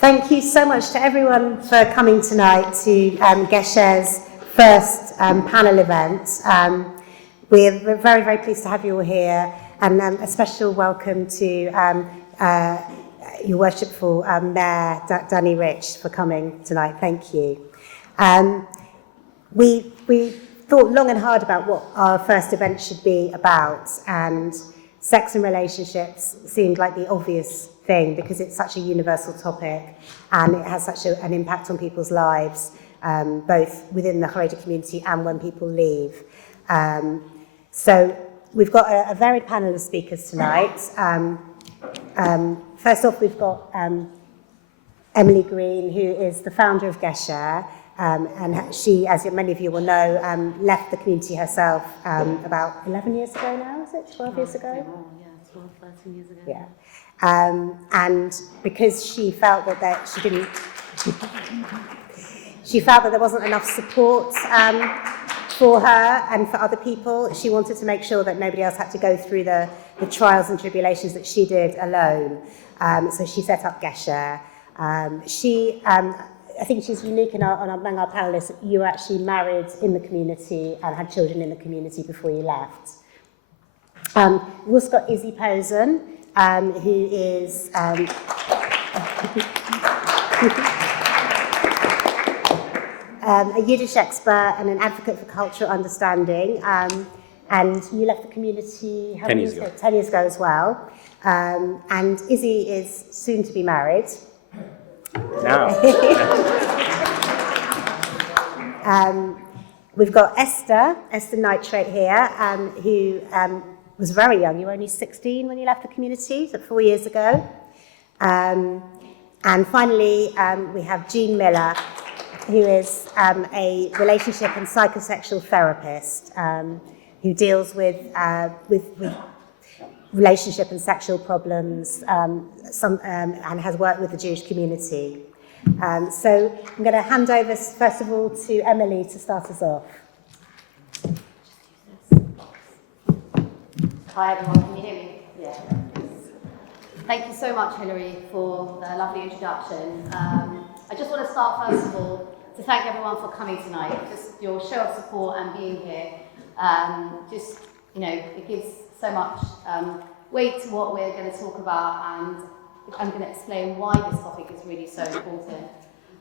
Thank you so much to everyone for coming tonight to GesherEU's first panel event. We're very, very pleased to have you all here, and a special welcome to Your Worshipful Mayor Danny Rich for coming tonight. Thank you. We thought long and hard about what our first event should be about, and sex and relationships seemed like the obvious thing because it's such a universal topic and it has such an impact on people's lives, both within the Charedi community and when people leave. So we've got a varied panel of speakers tonight. First off, we've got Emily Green, who is the founder of GesherEU, and she, as many of you will know, left the community herself about 11 years ago now, is it? 12 years ago? Yeah, 12, 13 years ago. Yeah. And because she felt that she felt that there wasn't enough support for her and for other people, she wanted to make sure that nobody else had to go through the trials and tribulations that she did alone. So she set up GesherEU. I think she's unique among our panelists. You were actually married in the community and had children in the community before you left. We've also got Izzy Posen, who is a Yiddish expert and an advocate for cultural understanding. And you left the community 10 years ago. 10 years ago as well. And Izzy is soon to be married. Now. We've got Esther Nitrate here, who was very young. You were only 16 when you left the community, so 4 years ago. And finally, we have Jean Miller, who is a relationship and psychosexual therapist who deals with relationship and sexual problems and has worked with the Jewish community. So I'm going to hand over, first of all, to Emily to start us off. Hi everyone, can you hear me? Yeah. Thank you so much, Hilary, for the lovely introduction. I just want to start, first of all, to thank everyone for coming tonight. Just your show of support and being here. It gives so much weight to what we're going to talk about, and I'm going to explain why this topic is really so important.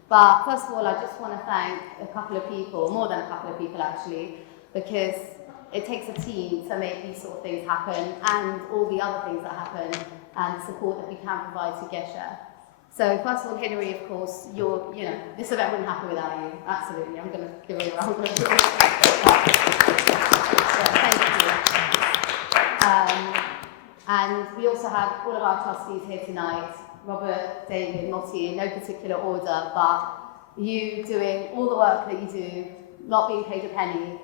But first of all, I just want to thank a couple of people, more than a couple of people actually, because it takes a team to make these sort of things happen and all the other things that happen and support that we can provide to GesherEU. So first of all, Hilary, of course, this event wouldn't happen without you. Absolutely. I'm going to give you a round of applause. Thank you. And we also have all of our trustees here tonight, Robert, David, Motti, in no particular order, but you doing all the work that you do, not being paid a penny,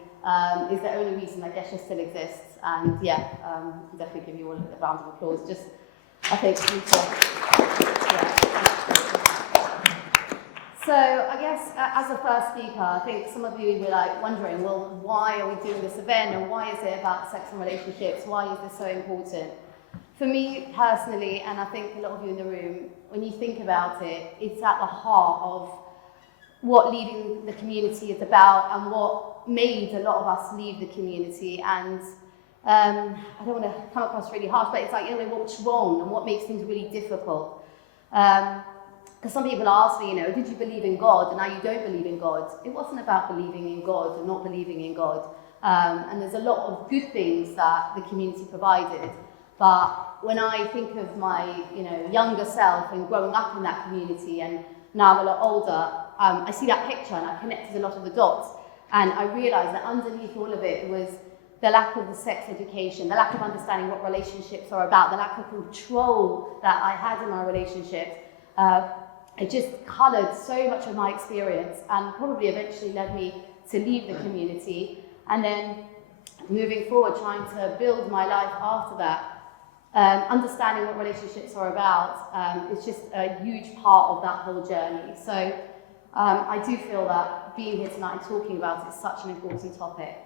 is the only reason that GesherEU still exists. And yeah, I'll definitely give you all a round of applause. Just, I think, So I guess as a first speaker, I think some of you were wondering, well, why are we doing this event and why is it about sex and relationships? Why is this so important? For me personally, and I think a lot of you in the room, when you think about it, it's at the heart of what leaving the community is about and what made a lot of us leave the community. And I don't want to come across really harsh, but it's what's wrong and what makes things really difficult. Because some people ask me, did you believe in God and now you don't believe in God? It wasn't about believing in God or not believing in God. And there's a lot of good things that the community provided. But when I think of my, younger self and growing up in that community, and now I'm a lot older, I see that picture and I connected a lot of the dots. And I realised that underneath all of it was the lack of the sex education, the lack of understanding what relationships are about, the lack of control that I had in my relationships. It just coloured so much of my experience and probably eventually led me to leave the community. And then moving forward, trying to build my life after that. Understanding what relationships are about is just a huge part of that whole journey. So I do feel that being here tonight and talking about it is such an important topic.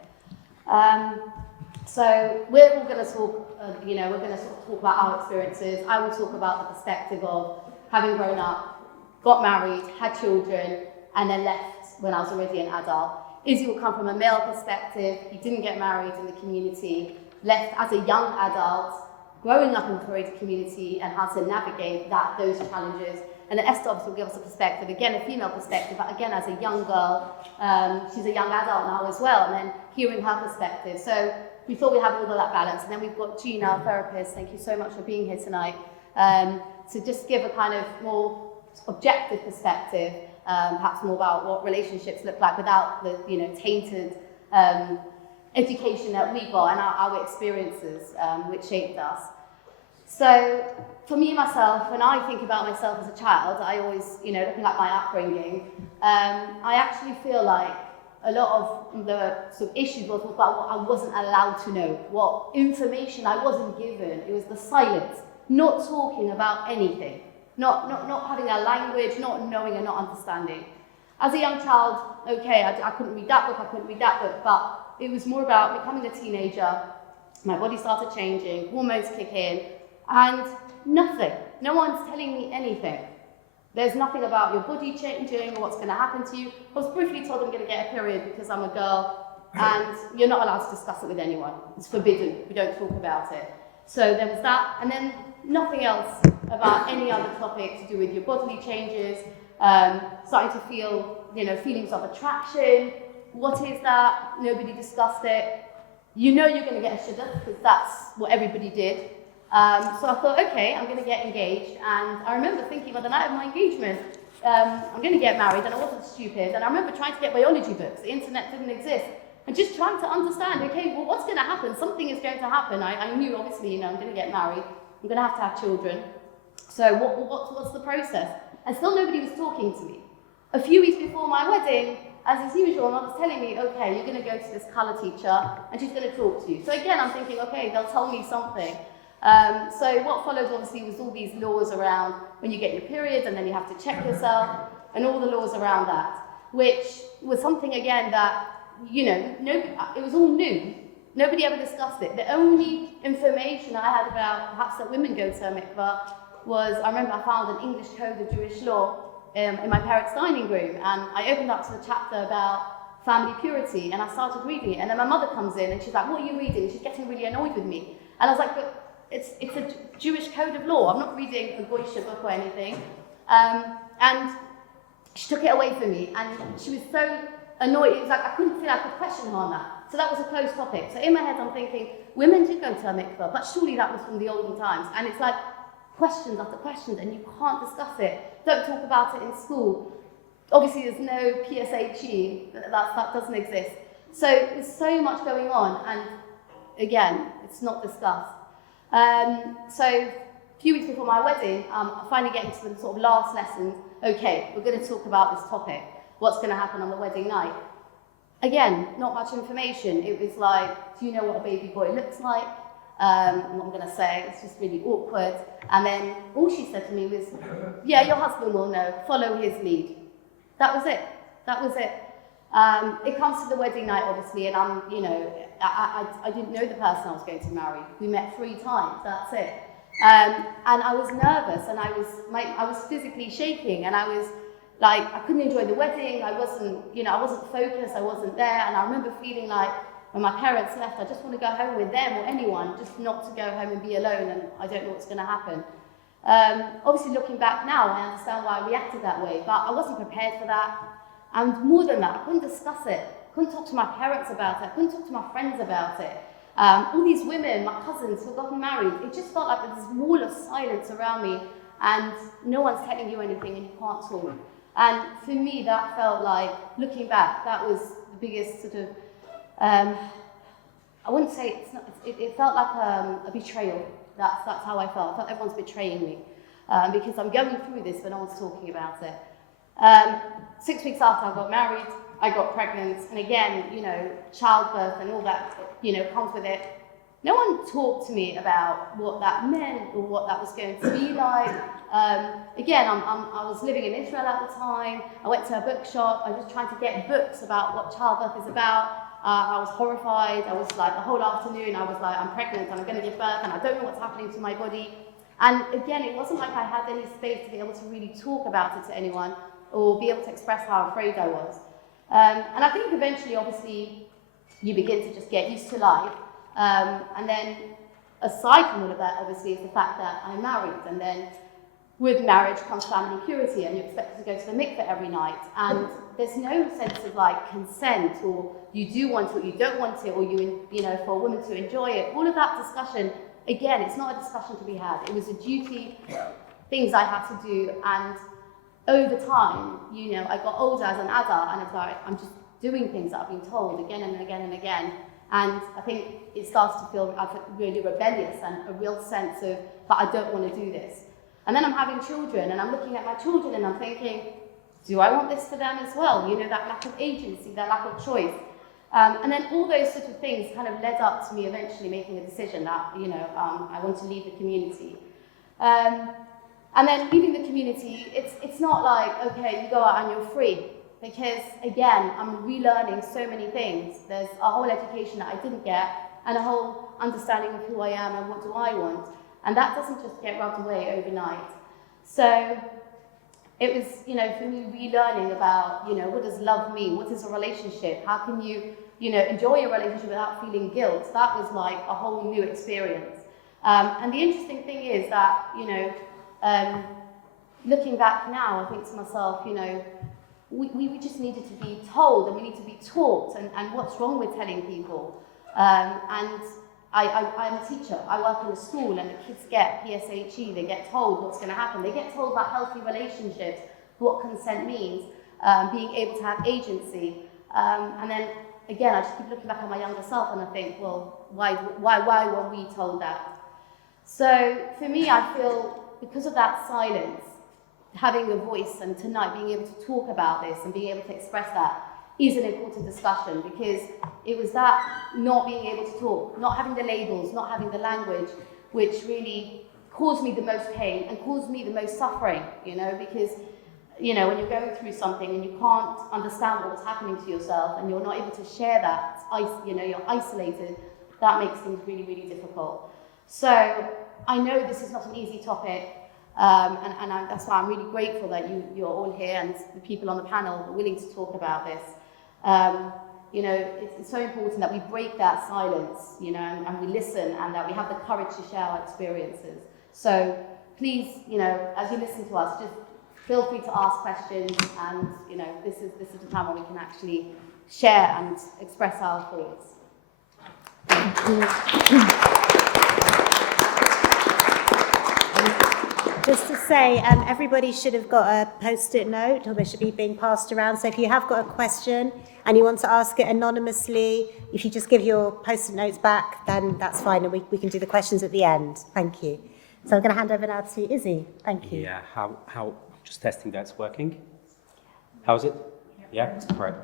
So we're all going to talk, we're going to sort of talk about our experiences. I will talk about the perspective of having grown up got married, had children, and then left when I was already an adult. Izzy will come from a male perspective. He didn't get married in the community, left as a young adult, growing up in the Charedi community and how to navigate those challenges. And then Esther obviously will give us a perspective, again a female perspective, but again as a young girl, she's a young adult now as well, and then hearing her perspective. So we thought we'd have all of that balance. And then we've got Gina, our therapist, thank you so much for being here tonight, to just give a kind of more objective perspective, perhaps more about what relationships look like without the tainted education that we got and our experiences which shaped us. So for me, myself, when I think about myself as a child, I always, looking at my upbringing, I actually feel like a lot of the sort of issues was about what I wasn't allowed to know, what information I wasn't given. It was the silence, not talking about anything, not having a language, not knowing and not understanding. As a young child, okay, I couldn't read that book, but it was more about becoming a teenager. My body started changing, hormones kick in, and nothing. No one's telling me anything. There's nothing about your body changing or what's going to happen to you. I was briefly told I'm going to get a period because I'm a girl, and you're not allowed to discuss it with anyone. It's forbidden. We don't talk about it. So there was that, and then nothing else about any other topic to do with your bodily changes, starting to feel, feelings of attraction. What is that? Nobody discussed it. You're going to get a shidduch because that's what everybody did. So I thought, okay, I'm going to get engaged. And I remember thinking on the night of my engagement, I'm going to get married, and I wasn't stupid. And I remember trying to get biology books. The internet didn't exist. And just trying to understand, okay, well, what's going to happen? Something is going to happen. I knew, obviously, I'm going to get married. I'm going to have children. So what's the process? And still nobody was talking to me. A few weeks before my wedding, as is usual, mum was telling me, okay, you're going to go to this colour teacher, and she's going to talk to you. So again, I'm thinking, okay, they'll tell me something. So what followed, obviously, was all these laws around when you get your period, and then you have to check yourself, and all the laws around that, which was something, again, that, it was all new. Nobody ever discussed it. The only information I had about perhaps that women go to a mikveh was, I remember I found an English code of Jewish law in my parents' dining room, and I opened up to the chapter about family purity, and I started reading it, and then my mother comes in, and she's like, what are you reading? She's getting really annoyed with me. And I was like, but it's a Jewish code of law. I'm not reading a Goyish book or anything. And she took it away from me, and she was so annoyed. It was like I couldn't feel I could question her on that. So that was a closed topic. So in my head, I'm thinking, women do go to a mikveh, but surely that was from the olden times. And it's like questions after questions, and you can't discuss it. Don't talk about it in school. Obviously, there's no PSHE. That doesn't exist. So there's so much going on, and again, it's not discussed. So a few weeks before my wedding, I finally get into the sort of last lesson. Okay, we're going to talk about this topic. What's going to happen on the wedding night? Again, not much information. It was like, do you know what a baby boy looks like? What I'm going to say, it's just really awkward. And then all she said to me was, yeah, your husband will know, follow his lead. That was it. It comes to the wedding night, obviously, and I'm, I didn't know the person I was going to marry. We met 3 times, that's it. And I was nervous, and I was physically shaking, and I was like, I couldn't enjoy the wedding. I wasn't focused. I wasn't there. And I remember feeling like when my parents left, I just want to go home with them or anyone, just not to go home and be alone, and I don't know what's going to happen. Obviously, looking back now, I understand why I reacted that way, but I wasn't prepared for that. And more than that, I couldn't discuss it. I couldn't talk to my parents about it. I couldn't talk to my friends about it. All these women, my cousins who got married, it just felt like there's this wall of silence around me, and no one's telling you anything, and you can't talk. And for me, that felt like, looking back, that was the biggest sort of, I wouldn't say, it felt like a betrayal. That's how I felt. I felt everyone's betraying me because I'm going through this, but no one's talking about it. 6 weeks after I got married, I got pregnant. And again, childbirth and all that, comes with it. No one talked to me about what that meant or what that was going to be like. Again, I was living in Israel at the time. I went to a bookshop. I was trying to get books about what childbirth is about. I was horrified. I was like, the whole afternoon, I was like, I'm pregnant and I'm going to give birth and I don't know what's happening to my body. And again, it wasn't like I had any space to be able to really talk about it to anyone or be able to express how afraid I was. And I think eventually, obviously, you begin to just get used to life. And then aside from all of that, obviously, is the fact that I'm married. And then with marriage comes family purity, and you're expected to go to the mikveh every night. And there's no sense of like consent, or you do want it, or you don't want it, or you know, for a woman to enjoy it. All of that discussion, again, it's not a discussion to be had. It was a duty, things I had to do. And over time, you know, I got older as an adult, and it's like, I'm just doing things that I've been told again and again and again. And I think it starts to feel really rebellious and a real sense of that I don't want to do this. And then I'm having children, and I'm looking at my children, and I'm thinking, do I want this for them as well? You know, that lack of agency, that lack of choice. And then all those sort of things kind of led up to me eventually making a decision that, you know, I want to leave the community. And then leaving the community, it's not like, okay, you go out and you're free. Because again, I'm relearning so many things. There's a whole education that I didn't get, and a whole understanding of who I am and what do I want. And that doesn't just get rubbed away overnight. So it was, you know, for me, relearning about, you know, what does love mean? What is a relationship? How can you, you know, enjoy your relationship without feeling guilt? That was like a whole new experience. And the interesting thing is that, you know, looking back now, I think to myself, you know, we just needed to be told, and we need to be taught, and what's wrong with telling people. And I'm a teacher. I work in a school, and the kids get PSHE. They get told what's going to happen. They get told about healthy relationships, what consent means, being able to have agency. And then again, I just keep looking back at my younger self, and I think, well, why were we told that? So for me, I feel because of that silence, having a voice, and tonight being able to talk about this and being able to express that is an important discussion, because it was that not being able to talk, not having the labels, not having the language, which really caused me the most pain and caused me the most suffering, you know, because, you know, when you're going through something and you can't understand what's happening to yourself and you're not able to share that, you know, you're isolated, that makes things really, really difficult. So I know this is not an easy topic. That's why I'm really grateful that you're all here, and the people on the panel are willing to talk about this. You know, it's so important that we break that silence, you know, and we listen, and that we have the courage to share our experiences. So please, you know, as you listen to us, just feel free to ask questions, and, you know, this is the time where we can actually share and express our thoughts. Just to say, everybody should have got a post-it note, or they should be being passed around. So if you have got a question and you want to ask it anonymously, if you just give your post-it notes back, then that's fine, and we can do the questions at the end. Thank you. So I'm going to hand over now to Izzy. Thank you. Yeah, how just testing that's working. How's it? Yeah, right.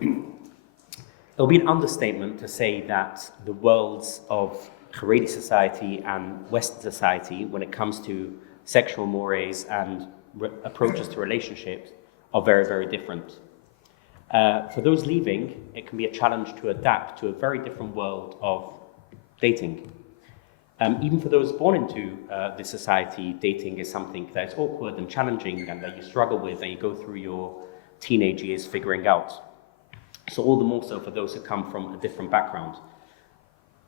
It'll be an understatement to say that the worlds of Charedi society and Western society, when it comes to sexual mores and approaches to relationships, are very, very different. For those leaving, it can be a challenge to adapt to a very different world of dating. Even for those born into this society, dating is something that is awkward and challenging, and that you struggle with, and you go through your teenage years figuring out. So all the more so for those who come from a different background.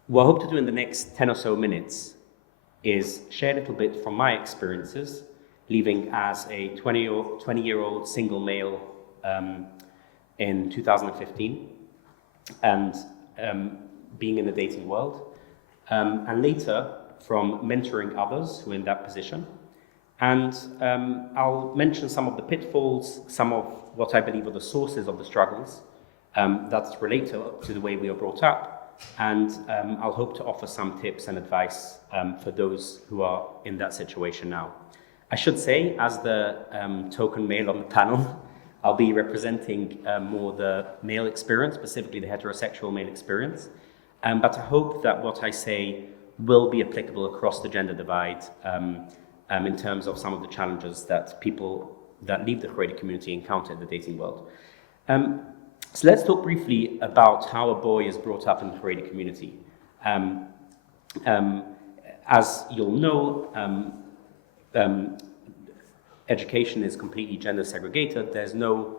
What I hope to do in the next 10 or so minutes is share a little bit from my experiences, leaving as a 20-year-old single male in 2015, and being in the dating world, and later from mentoring others who are in that position. And I'll mention some of the pitfalls, some of what I believe are the sources of the struggles that relate to the way we are brought up. And I'll hope to offer some tips and advice for those who are in that situation now. I should say, as the token male on the panel, I'll be representing more the male experience, specifically the heterosexual male experience. But I hope that what I say will be applicable across the gender divide in terms of some of the challenges that people that leave the Charedi community encounter in the dating world. So let's talk briefly about how a boy is brought up in the Charedi community. As you'll know, education is completely gender segregated. There's no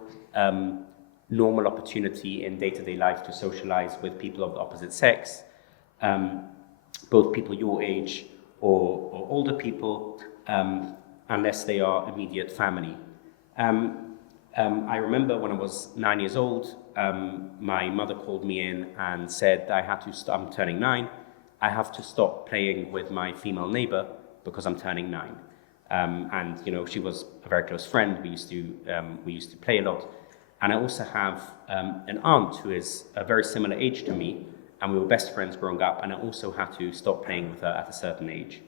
normal opportunity in day-to-day life to socialize with people of the opposite sex, both people your age or older people, unless they are immediate family. I remember when I was 9 years old, my mother called me in and said I had to stop. I'm turning 9. I have to stop playing with my female neighbor because I'm turning 9. And you know, she was a very close friend. We used to play a lot. And I also have an aunt who is a very similar age to me, and we were best friends growing up. And I also had to stop playing with her at a certain age.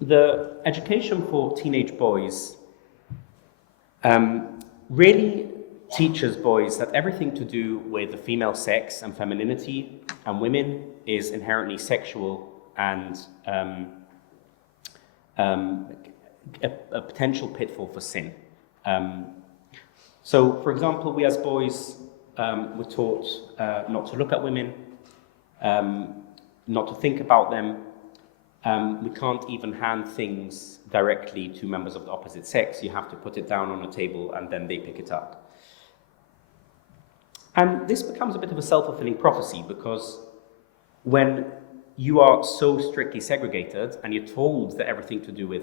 The education for teenage boys really teaches boys that everything to do with the female sex and femininity and women is inherently sexual and a potential pitfall for sin. So, for example, we as boys were taught not to look at women, not to think about them. We can't even hand things directly to members of the opposite sex. You have to put it down on a table and then they pick it up. And this becomes a bit of a self-fulfilling prophecy, because when you are so strictly segregated and you're told that everything to do with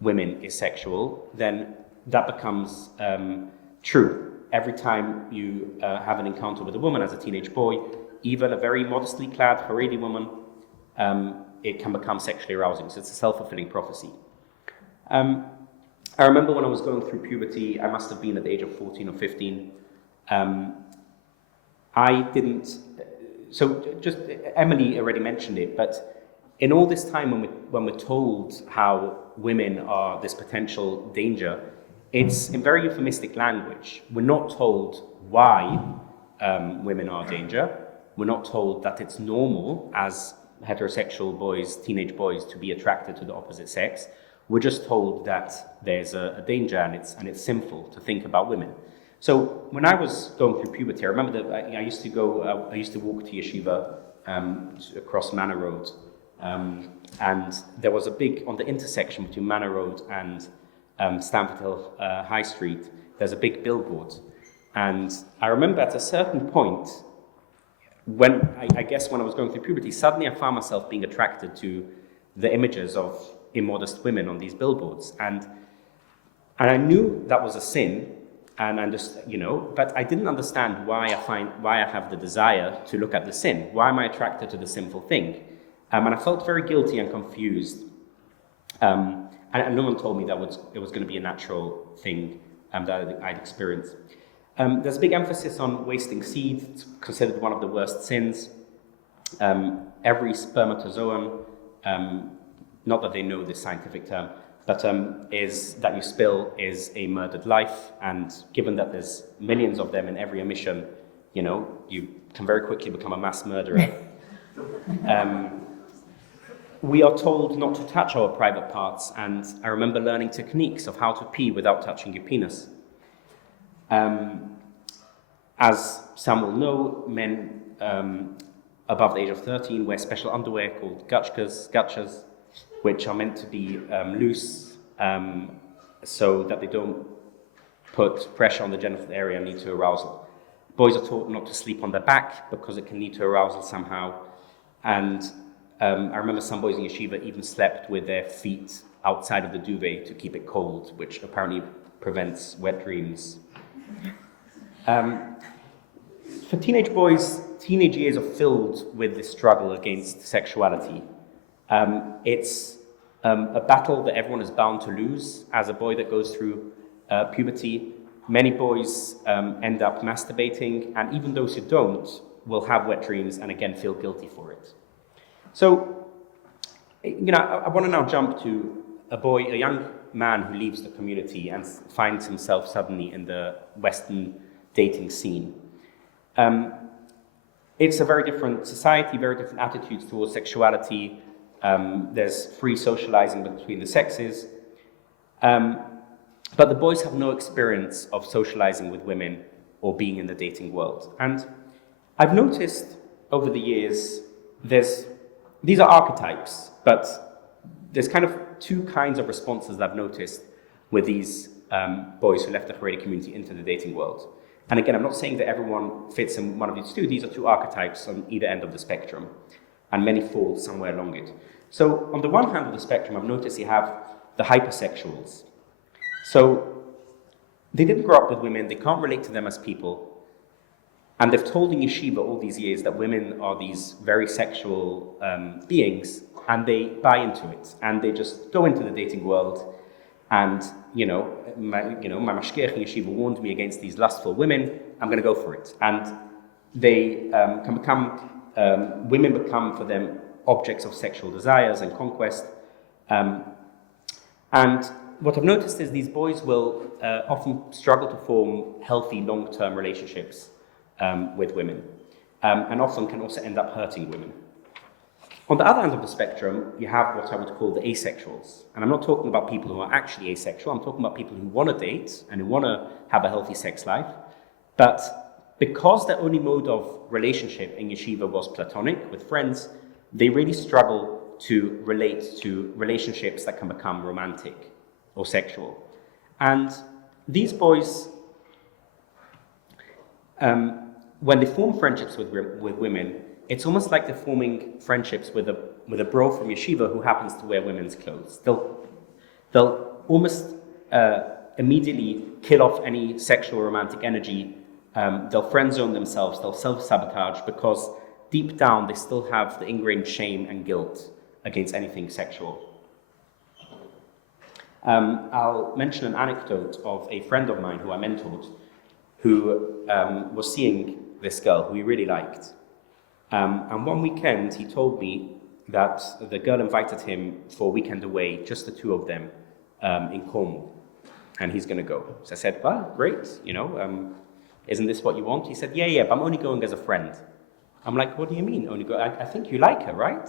women is sexual, then that becomes true. Every time you have an encounter with a woman as a teenage boy, even a very modestly clad Charedi woman, it can become sexually arousing. So it's a self-fulfilling prophecy. I remember when I was going through puberty, I must have been at the age of 14 or 15. I didn't, so just, Emily already mentioned it, but in all this time when we're told how women are this potential danger, it's in very euphemistic language. We're not told why women are a danger. We're not told that it's normal as heterosexual boys, teenage boys, to be attracted to the opposite sex. We're just told that there's a danger and it's sinful to think about women. So when I was going through puberty, I remember that I used to walk to yeshiva across Manor Road, and there was a big, on the intersection between Manor Road and Stamford Hill High Street, there's a big billboard. And I remember at a certain point, when I guess when I was going through puberty, suddenly I found myself being attracted to the images of immodest women on these billboards, and I knew that was a sin, and but I didn't understand why I have the desire to look at the sin. Why am I attracted to the sinful thing? And I felt very guilty and confused. And no one told me that it was going to be a natural thing that I'd experienced. There's a big emphasis on wasting seed. It's considered one of the worst sins. Every spermatozoon, not that they know this scientific term, but is that you spill is a murdered life. And given that there's millions of them in every emission, you can very quickly become a mass murderer. We are told not to touch our private parts, and I remember learning techniques of how to pee without touching your penis. As some will know, men above the age of 13 wear special underwear called gutchas, which are meant to be loose so that they don't put pressure on the genital area and lead to arousal. Boys are taught not to sleep on their back because it can lead to arousal somehow. And I remember some boys in yeshiva even slept with their feet outside of the duvet to keep it cold, which apparently prevents wet dreams. For teenage boys, teenage years are filled with this struggle against sexuality. It's a battle that everyone is bound to lose. As a boy that goes through puberty, many boys end up masturbating, and even those who don't will have wet dreams and again feel guilty for it. So, I want to now jump to a young man who leaves the community and finds himself suddenly in the Western dating scene. It's a very different society, very different attitudes towards sexuality. There's free socializing between the sexes. But the boys have no experience of socializing with women or being in the dating world. And I've noticed over the years, there's these are archetypes, but there's kind of two kinds of responses that I've noticed with these boys who left the Haredi community into the dating world. And again, I'm not saying that everyone fits in one of these two. These are two archetypes on either end of the spectrum, and many fall somewhere along it. So on the one hand of the spectrum, I've noticed you have the hypersexuals. So they didn't grow up with women, they can't relate to them as people, and they've told in yeshiva all these years that women are these very sexual beings, and they buy into it, and they just go into the dating world. And my mashgiach in yeshiva warned me against these lustful women. I'm going to go for it. And they can become women become for them objects of sexual desires and conquest. And what I've noticed is these boys will often struggle to form healthy long-term relationships with women, and often can also end up hurting women. On the other end of the spectrum, you have what I would call the asexuals. And I'm not talking about people who are actually asexual, I'm talking about people who want to date and who want to have a healthy sex life. But because their only mode of relationship in yeshiva was platonic, with friends, they really struggle to relate to relationships that can become romantic or sexual. And these boys, when they form friendships with women, it's almost like they're forming friendships with a bro from yeshiva who happens to wear women's clothes. They'll almost immediately kill off any sexual or romantic energy. They'll friend zone themselves. They'll self-sabotage because deep down they still have the ingrained shame and guilt against anything sexual. I'll mention an anecdote of a friend of mine who I mentored, who was seeing this girl who he really liked. And one weekend, he told me that the girl invited him for a weekend away, just the two of them, in Cornwall, and he's going to go. So I said, well, great, isn't this what you want? He said, yeah, but I'm only going as a friend. I'm like, what do you mean, only go? I think you like her, right?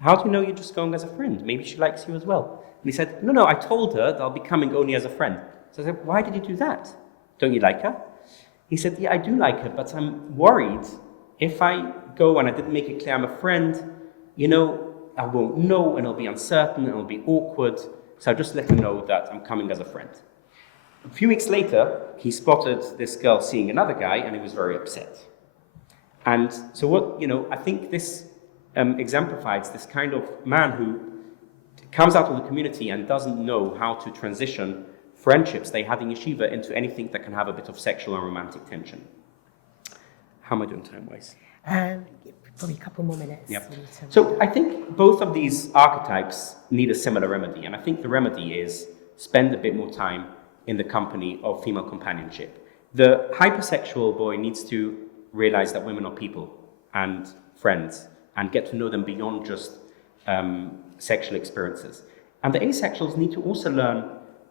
How do you know you're just going as a friend? Maybe she likes you as well. And he said, no, I told her that I'll be coming only as a friend. So I said, why did you do that? Don't you like her? He said, yeah, I do like her, but I'm worried if I go and I didn't make it clear I'm a friend, I won't know, and it'll be uncertain, and it'll be awkward. So I just let him know that I'm coming as a friend. A few weeks later, he spotted this girl seeing another guy, and he was very upset. And so I think this exemplifies this kind of man who comes out of the community and doesn't know how to transition friendships they had in yeshiva into anything that can have a bit of sexual and romantic tension. How am I doing time-wise? Probably a couple more minutes. Yep. So I think both of these archetypes need a similar remedy, and I think the remedy is spend a bit more time in the company of female companionship. The hypersexual boy needs to realize that women are people and friends, and get to know them beyond just sexual experiences. And the asexuals need to also learn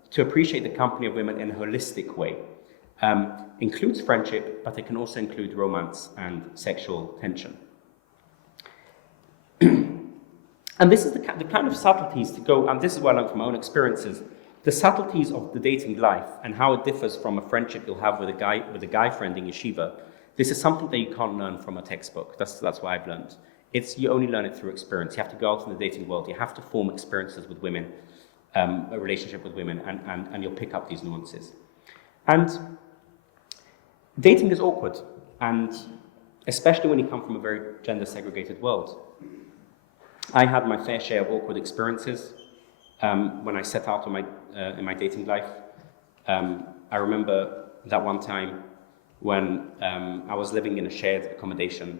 to appreciate the company of women in a holistic way. Includes friendship, but it can also include romance and sexual tension. And this is the kind of subtleties to go, and this is what I learned from my own experiences, the subtleties of the dating life and how it differs from a friendship you'll have with a guy friend in yeshiva. This is something that you can't learn from a textbook. That's what I've learned. You only learn it through experience. You have to go out in the dating world. You have to form experiences with women, a relationship with women, and you'll pick up these nuances. And dating is awkward, and especially when you come from a very gender-segregated world. I had my fair share of awkward experiences when I set out on in my dating life. I remember that one time when I was living in a shared accommodation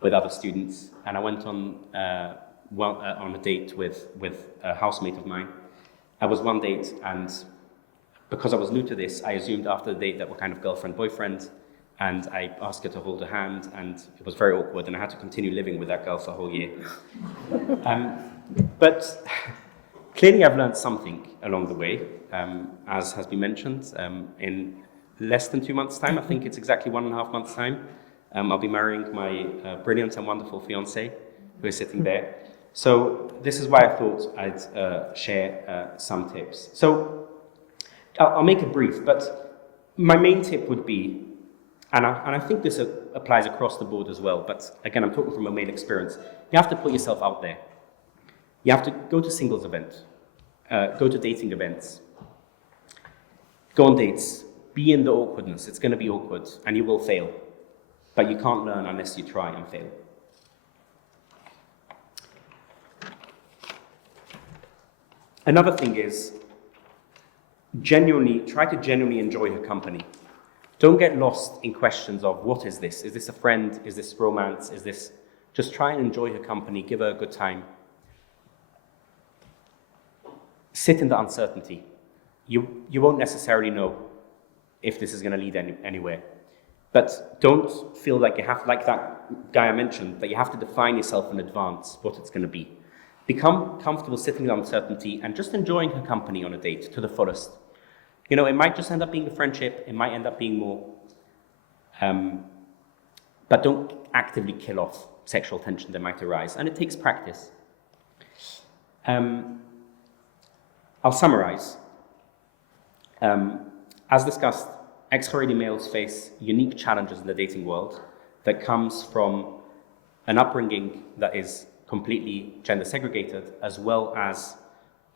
with other students, and I went on a date with a housemate of mine. I was one date, and because I was new to this, I assumed after the date that we're kind of girlfriend-boyfriend, and I asked her to hold her hand, and it was very awkward, and I had to continue living with that girl for a whole year. But clearly I've learned something along the way, as has been mentioned. In less than 2 months' time, I think it's exactly 1.5 months' time, I'll be marrying my brilliant and wonderful fiancée, who is sitting there. So this is why I thought I'd share some tips. So I'll make it brief, but my main tip would be, and I think this applies across the board as well, but again, I'm talking from a male experience. You have to put yourself out there. You have to go to singles events, go to dating events, go on dates, be in the awkwardness. It's going to be awkward, and you will fail, but you can't learn unless you try and fail. Another thing is, try to genuinely enjoy her company. Don't get lost in questions of, what is this? Is this a friend? Is this romance? Just try and enjoy her company, give her a good time. Sit in the uncertainty. You won't necessarily know if this is going to lead anywhere. But don't feel like you have, like that guy I mentioned, that you have to define yourself in advance what it's going to be. Become comfortable sitting in the uncertainty and just enjoying her company on a date to the fullest. You know, it might just end up being a friendship, it might end up being more. But don't actively kill off sexual tension that might arise, and it takes practice. I'll summarize. As discussed, ex-Haredi males face unique challenges in the dating world that comes from an upbringing that is completely gender segregated, as well as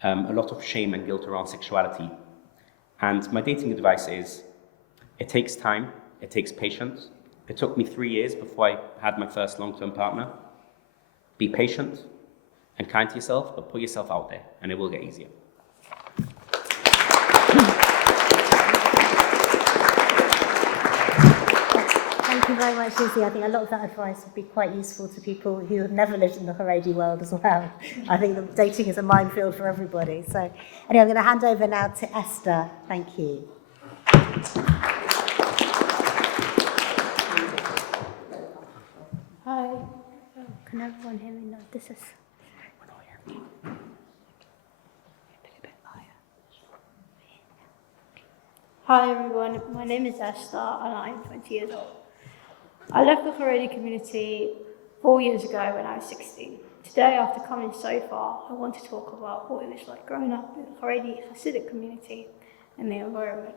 a lot of shame and guilt around sexuality. And my dating advice is, it takes time, it takes patience. It took me 3 years before I had my first long-term partner. Be patient and kind to yourself, but put yourself out there, and it will get easier. Thank you very much, Izzy. I think a lot of that advice would be quite useful to people who have never lived in the Haredi world as well. I think that dating is a minefield for everybody. So anyway, I'm going to hand over now to Esther. Thank you. Hi. Can everyone hear me now? This is... Hi everyone, my name is Esther and I'm 20 years old. I left the Charedi community 4 years ago when I was 16. Today, after coming so far, I want to talk about what it was like growing up in the Charedi Hasidic community and the environment.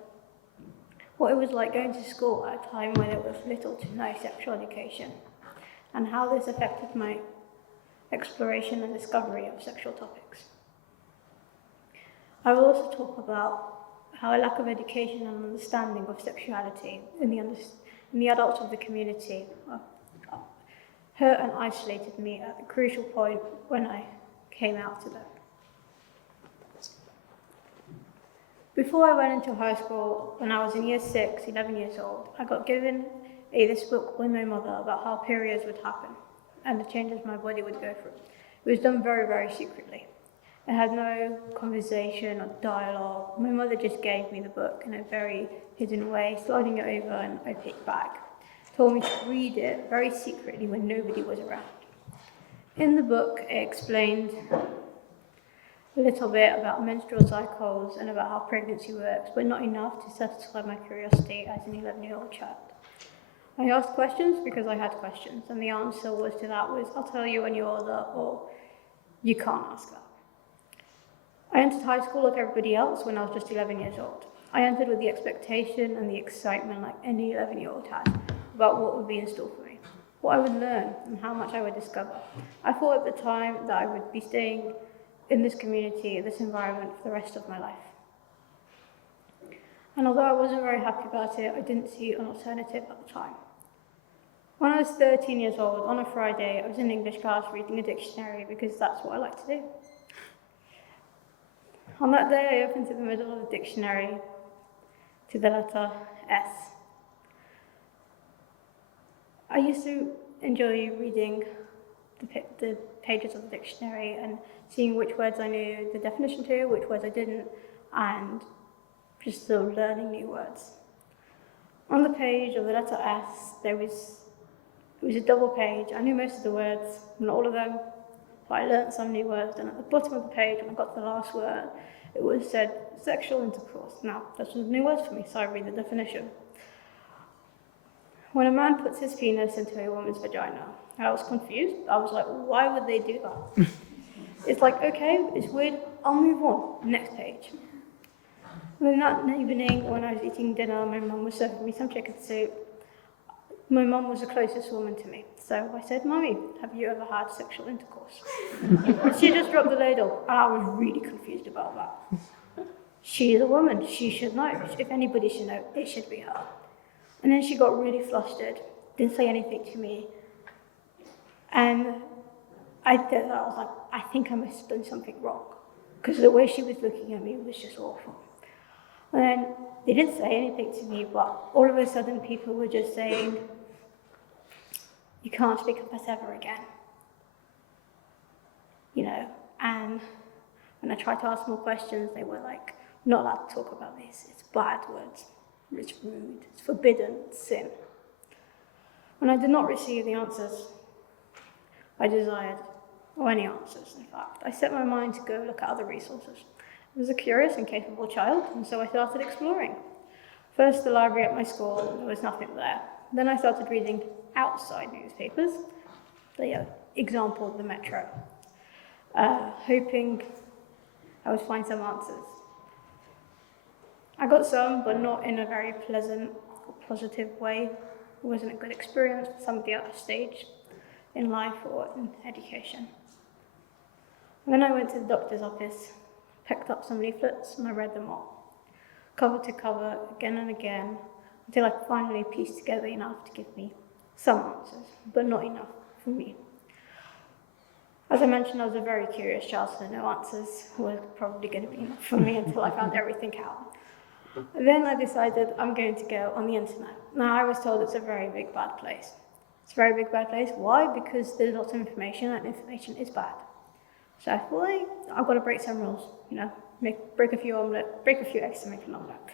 What it was like going to school at a time when there was little to no sexual education, and how this affected my exploration and discovery of sexual topics. I will also talk about how a lack of education and understanding of sexuality in the adults of the community hurt and isolated me at the crucial point when I came out to them. Before I went into high school, when I was in year 6, 11 years old, I got given this book by my mother about how periods would happen and the changes my body would go through. It was done very, very secretly. I had no conversation or dialogue. My mother just gave me the book in a very hidden way, sliding it over an opaque bag. Told me to read it very secretly when nobody was around. In the book, it explained a little bit about menstrual cycles and about how pregnancy works, but not enough to satisfy my curiosity as an 11-year-old child. I asked questions because I had questions, and the answer to that was, I'll tell you when you're older, or you can't ask that. I entered high school like everybody else when I was just 11 years old. I entered with the expectation and the excitement like any 11-year-old had about what would be in store for me, what I would learn and how much I would discover. I thought at the time that I would be staying in this community, this environment for the rest of my life. And although I wasn't very happy about it, I didn't see an alternative at the time. When I was 13 years old, on a Friday, I was in English class reading a dictionary because that's what I like to do. On that day, I opened to the middle of the dictionary to the letter S. I used to enjoy reading the pages of the dictionary and seeing which words I knew the definition to, which words I didn't, and just still learning new words. On the page of the letter S, it was a double page. I knew most of the words, not all of them, but I learned some new words. And at the bottom of the page, when I got to the last word, it was said sexual intercourse. Now, that's a new word for me, so I read the definition. When a man puts his penis into a woman's vagina, I was confused. I was like, why would they do that? It's like, okay, it's weird, I'll move on. Next page. And then that evening, when I was eating dinner, my mum was serving me some chicken soup. My mum was the closest woman to me. So I said, Mummy, have you ever had sexual intercourse? And she just dropped the ladle, and I was really confused about that. She is a woman, she should know. If anybody should know, it should be her. And then she got really flustered, didn't say anything to me. And I was like, I think I must have done something wrong. Because the way she was looking at me was just awful. And then they didn't say anything to me, but all of a sudden people were just saying, you can't speak of this ever again. You know, and when I tried to ask more questions, they were like, not allowed to talk about this. It's bad words, it's rude, it's forbidden, it's sin. When I did not receive the answers I desired, or any answers, in fact, I set my mind to go look at other resources. I was a curious and capable child, and so I started exploring. First, the library at my school, there was nothing there. Then I started reading outside newspapers, the example, the Metro, hoping I would find some answers. I got some, but not in a very pleasant or positive way. It wasn't a good experience for somebody at a stage in life or in education. And then I went to the doctor's office, picked up some leaflets, and I read them all, cover to cover, again and again, until I finally pieced together enough to give me some answers, but not enough for me. As I mentioned, I was a very curious child, so no answers were probably going to be enough for me until I found everything out. Then I decided I'm going to go on the internet. Now, I was told it's a very big, bad place. It's a very big, bad place. Why? Because there's lots of information, and information is bad. So I thought, hey, I've got to break some rules, you know, break a few eggs to make an omelette.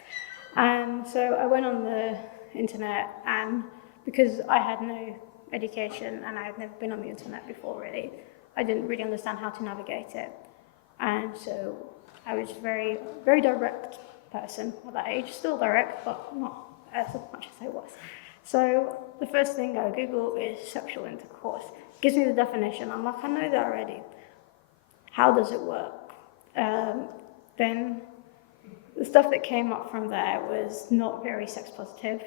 And so I went on the internet, and because I had no education and I had never been on the internet before really, I didn't really understand how to navigate it. And so I was a very, very direct person at that age, still direct, but not as much as I was. So the first thing I Google is sexual intercourse. It gives me the definition. I'm like, I know that already. How does it work? Then the stuff that came up from there was not very sex positive.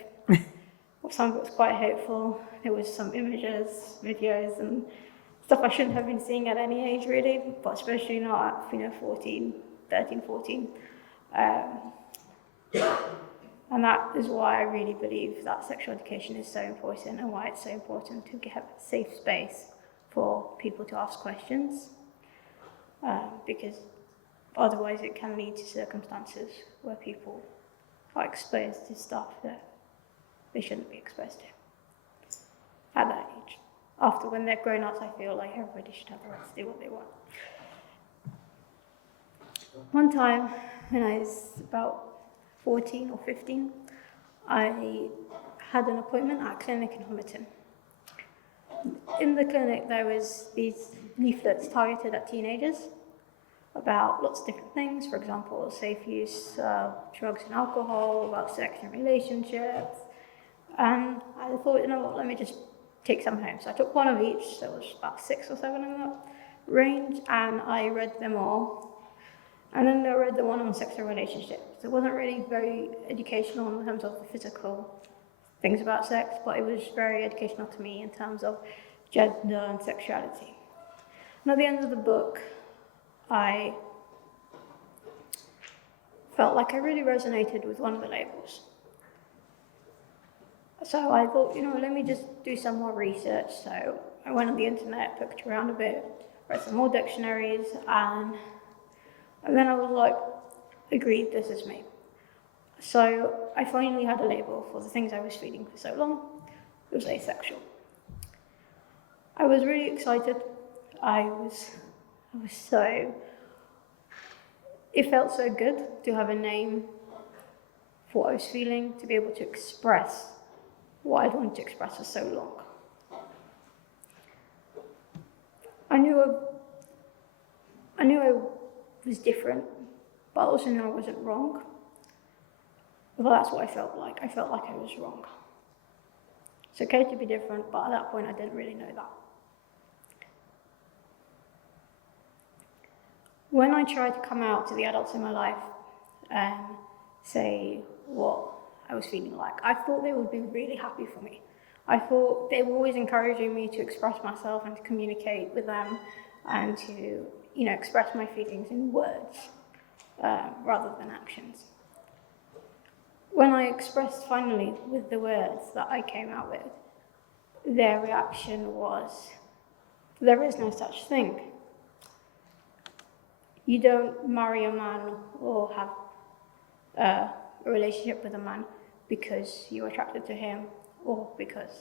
Some of it was quite hateful. There was some images, videos, and stuff I shouldn't have been seeing at any age really, but especially not at 13, 14. And that is why I really believe that sexual education is so important, and why it's so important to have a safe space for people to ask questions, because otherwise it can lead to circumstances where people are exposed to stuff that they shouldn't be exposed to at that age. After, when they're grown ups, I feel like everybody should have the right to do what they want. One time, when I was about 14 or 15, I had an appointment at a clinic in Homerton. In the clinic, there was these leaflets targeted at teenagers about lots of different things. For example, safe use of drugs and alcohol, about sex and relationships. And I thought, you know what, let me just take some home. So I took one of each, so it was about 6 or 7 in that range, and I read them all. And then I read the one on sexual relationships. It wasn't really very educational in terms of the physical things about sex, but it was very educational to me in terms of gender and sexuality. And at the end of the book, I felt like I really resonated with one of the labels. So I thought, you know, let me just do some more research. So I went on the internet, looked around a bit, read some more dictionaries, and then I was like, agreed, this is me. So I finally had a label for the things I was feeling for so long. It was asexual. I was really excited. It felt so good to have a name for what I was feeling, to be able to express what I'd wanted to express for so long. I knew I was different, but I also knew I wasn't wrong. Well, that's what I felt like. I felt like I was wrong. It's okay to be different, but at that point I didn't really know that. When I tried to come out to the adults in my life and say what I was feeling like, I thought they would be really happy for me. I thought they were always encouraging me to express myself and to communicate with them and to, express my feelings in words rather than actions. When I expressed finally with the words that I came out with, their reaction was, there is no such thing. You don't marry a man or have a relationship with a man because you're attracted to him or because,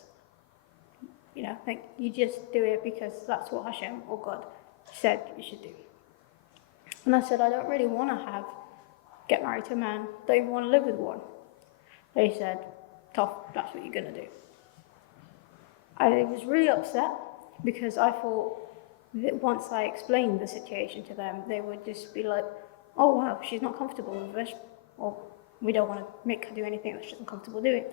you just do it because that's what Hashem or God said you should do. And I said, I don't really want to get married to a man, don't even want to live with one. They said, tough, that's what you're going to do. I was really upset because I thought that once I explained the situation to them, they would just be like, oh wow, she's not comfortable with this, or we don't want to make her do anything that she's uncomfortable doing.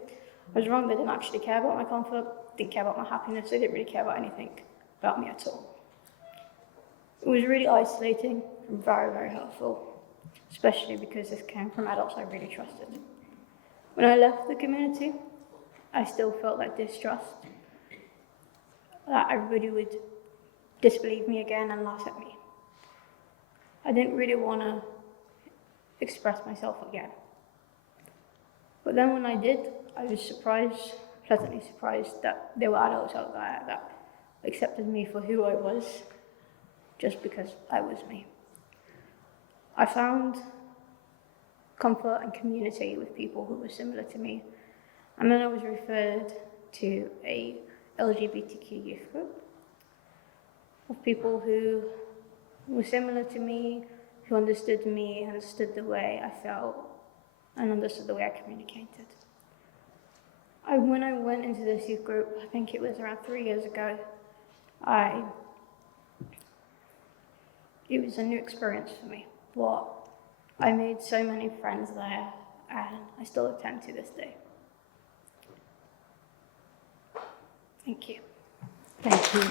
I was wrong, they didn't actually care about my comfort, didn't care about my happiness, they didn't really care about anything about me at all. It was really isolating and very, very hurtful, especially because this came from adults I really trusted. When I left the community, I still felt that distrust, that everybody would disbelieve me again and laugh at me. I didn't really want to express myself again. But then when I did, I was pleasantly surprised that there were adults out there that accepted me for who I was, just because I was me. I found comfort and community with people who were similar to me, and then I was referred to a LGBTQ youth group of people who were similar to me, who understood me, understood the way I felt, and understood the way I communicated. When I went into this youth group, I think it was around 3 years ago, it was a new experience for me. But I made so many friends there, and I still attend to this day. Thank you. Thank you.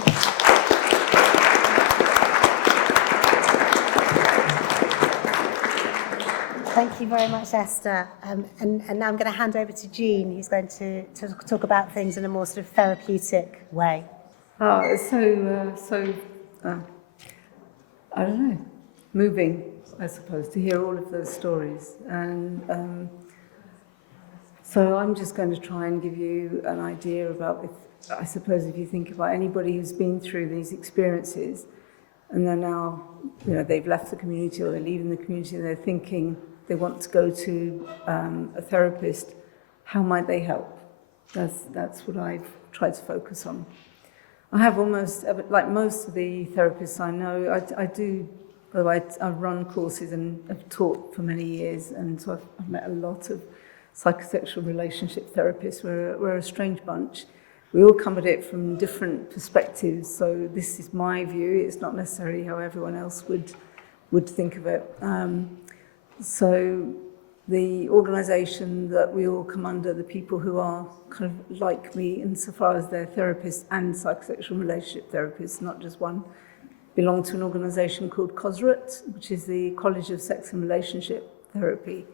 Thank you very much, Esther. And now I'm going to hand over to Jean, who's going to talk about things in a more sort of therapeutic way. I don't know, moving, I suppose, to hear all of those stories. And so I'm just going to try and give you an idea about, I suppose, if you think about anybody who's been through these experiences and they're now, they've left the community or they're leaving the community and they're thinking they want to go to a therapist, how might they help? That's what I've tried to focus on. I have almost, like most of the therapists I know, I do, although I've run courses and have taught for many years, and so I've met a lot of psychosexual relationship therapists. We're a strange bunch. We all come at it from different perspectives, so this is my view. It's not necessarily how everyone else would think of it. So the organisation that we all come under, the people who are kind of like me insofar as they're therapists and psychosexual relationship therapists, not just one, belong to an organisation called COSRAT, which is the College of Sex and Relationship Therapy.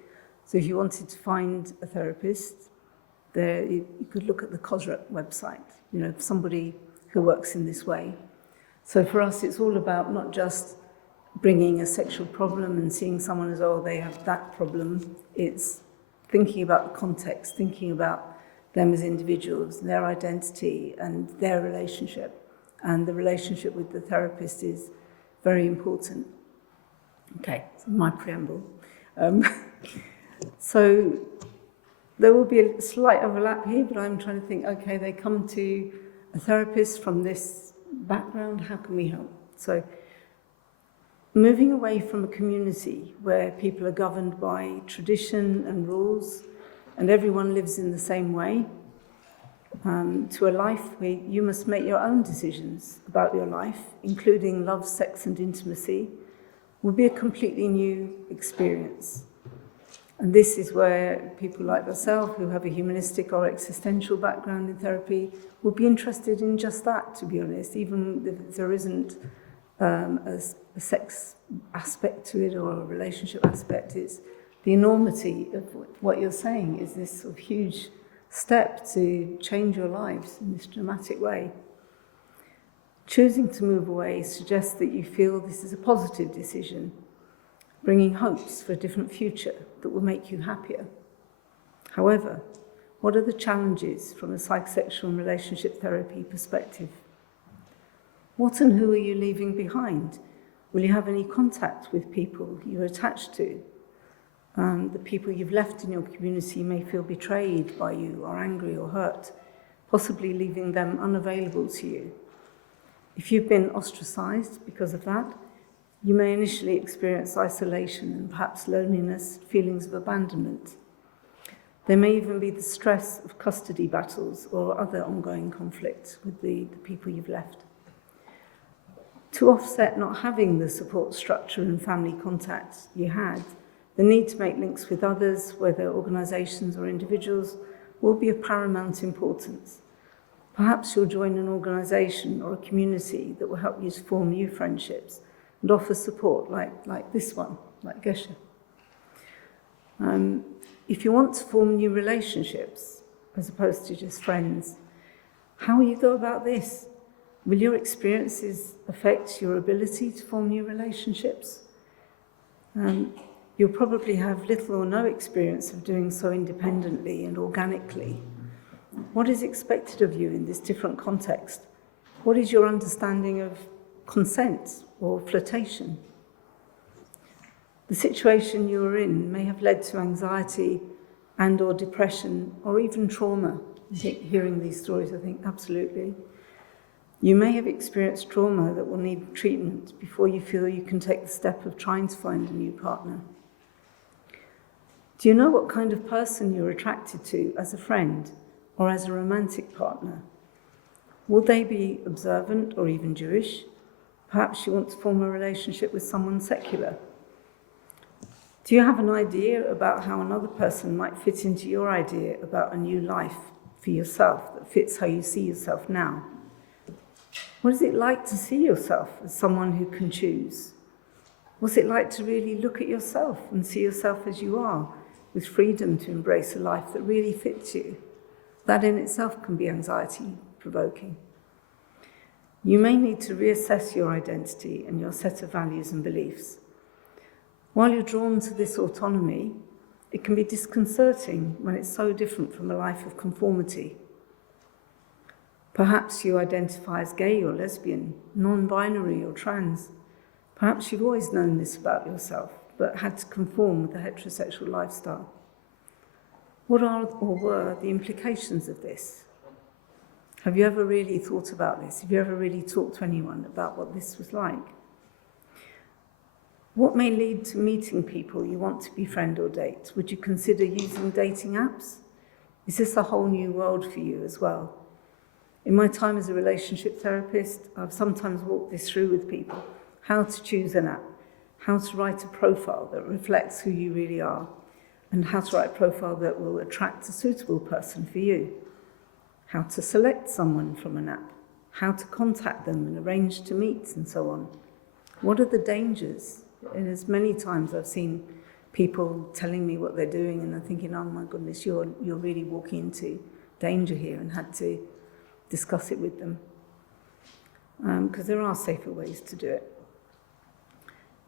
So if you wanted to find a therapist, there you could look at the COSRAT website, somebody who works in this way. So for us, it's all about not just bringing a sexual problem and seeing someone as, oh, they have that problem. It's thinking about the context, thinking about them as individuals, their identity and their relationship. And the relationship with the therapist is very important. Okay, so my preamble. So there will be a slight overlap here, but I'm trying to think, okay, they come to a therapist from this background, how can we help? So moving away from a community where people are governed by tradition and rules and everyone lives in the same way, to a life where you must make your own decisions about your life, including love, sex and intimacy, will be a completely new experience. And this is where people like myself, who have a humanistic or existential background in therapy, will be interested in just that, to be honest, even if there isn't a sex aspect to it or a relationship aspect. It's the enormity of what you're saying is this sort of huge step to change your lives in this dramatic way. Choosing to move away suggests that you feel this is a positive decision, bringing hopes for a different future that will make you happier. However, what are the challenges from a psychosexual and relationship therapy perspective? What and who are you leaving behind? Will you have any contact with people you're attached to? The people you've left in your community may feel betrayed by you or angry or hurt, possibly leaving them unavailable to you. If you've been ostracized because of that, you may initially experience isolation and perhaps loneliness, feelings of abandonment. There may even be the stress of custody battles or other ongoing conflicts with the people you've left. To offset not having the support structure and family contacts you had, the need to make links with others, whether organisations or individuals, will be of paramount importance. Perhaps you'll join an organisation or a community that will help you to form new friendships and offer support like this one, like Gesher. If you want to form new relationships, as opposed to just friends, how will you go about this? Will your experiences affect your ability to form new relationships? You'll probably have little or no experience of doing so independently and organically. What is expected of you in this different context? What is your understanding of consent or flirtation? The situation you are in may have led to anxiety and or depression or even trauma. Hearing these stories, I think, absolutely. You may have experienced trauma that will need treatment before you feel you can take the step of trying to find a new partner. Do you know what kind of person you're attracted to as a friend or as a romantic partner? Will they be observant or even Jewish? Perhaps you want to form a relationship with someone secular. Do you have an idea about how another person might fit into your idea about a new life for yourself that fits how you see yourself now? What is it like to see yourself as someone who can choose? What's it like to really look at yourself and see yourself as you are, with freedom to embrace a life that really fits you? That in itself can be anxiety-provoking. You may need to reassess your identity and your set of values and beliefs. While you're drawn to this autonomy, it can be disconcerting when it's so different from a life of conformity. Perhaps you identify as gay or lesbian, non-binary or trans. Perhaps you've always known this about yourself, but had to conform with the heterosexual lifestyle. What are or were the implications of this? Have you ever really thought about this? Have you ever really talked to anyone about what this was like? What may lead to meeting people you want to befriend or date? Would you consider using dating apps? Is this a whole new world for you as well? In my time as a relationship therapist, I've sometimes walked this through with people, how to choose an app, how to write a profile that reflects who you really are, and how to write a profile that will attract a suitable person for you, how to select someone from an app, how to contact them and arrange to meet, and so on. What are the dangers? And as many times I've seen people telling me what they're doing and I'm thinking, oh my goodness, you're really walking into danger here, and had to discuss it with them. Because there are safer ways to do it.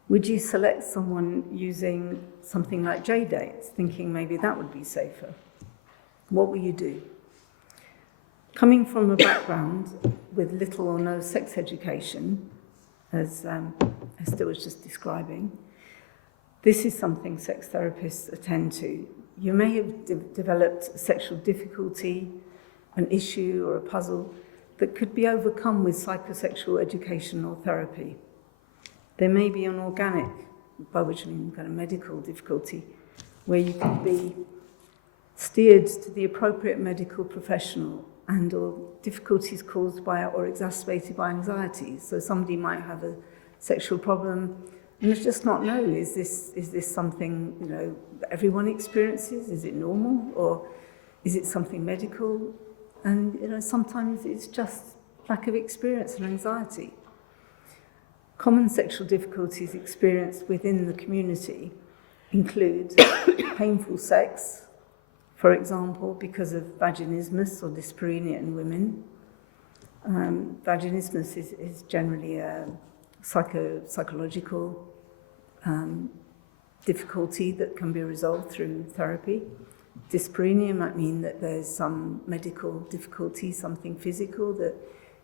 Would you select someone using something like J-dates, thinking maybe that would be safer? What will you do? Coming from a background with little or no sex education, as Esther was just describing, this is something sex therapists attend to. You may have developed a sexual difficulty, an issue or a puzzle that could be overcome with psychosexual education or therapy. There may be an organic, by which I mean kind of medical difficulty, where you can be steered to the appropriate medical professional and or difficulties caused by or exacerbated by anxiety. So somebody might have a sexual problem and just not know, is this something, that everyone experiences? Is it normal, or is it something medical? And sometimes it's just lack of experience and anxiety. Common sexual difficulties experienced within the community include painful sex, For example, because of vaginismus or dyspareunia in women. Vaginismus is generally a psychological difficulty that can be resolved through therapy. Dyspareunia might mean that there's some medical difficulty, something physical that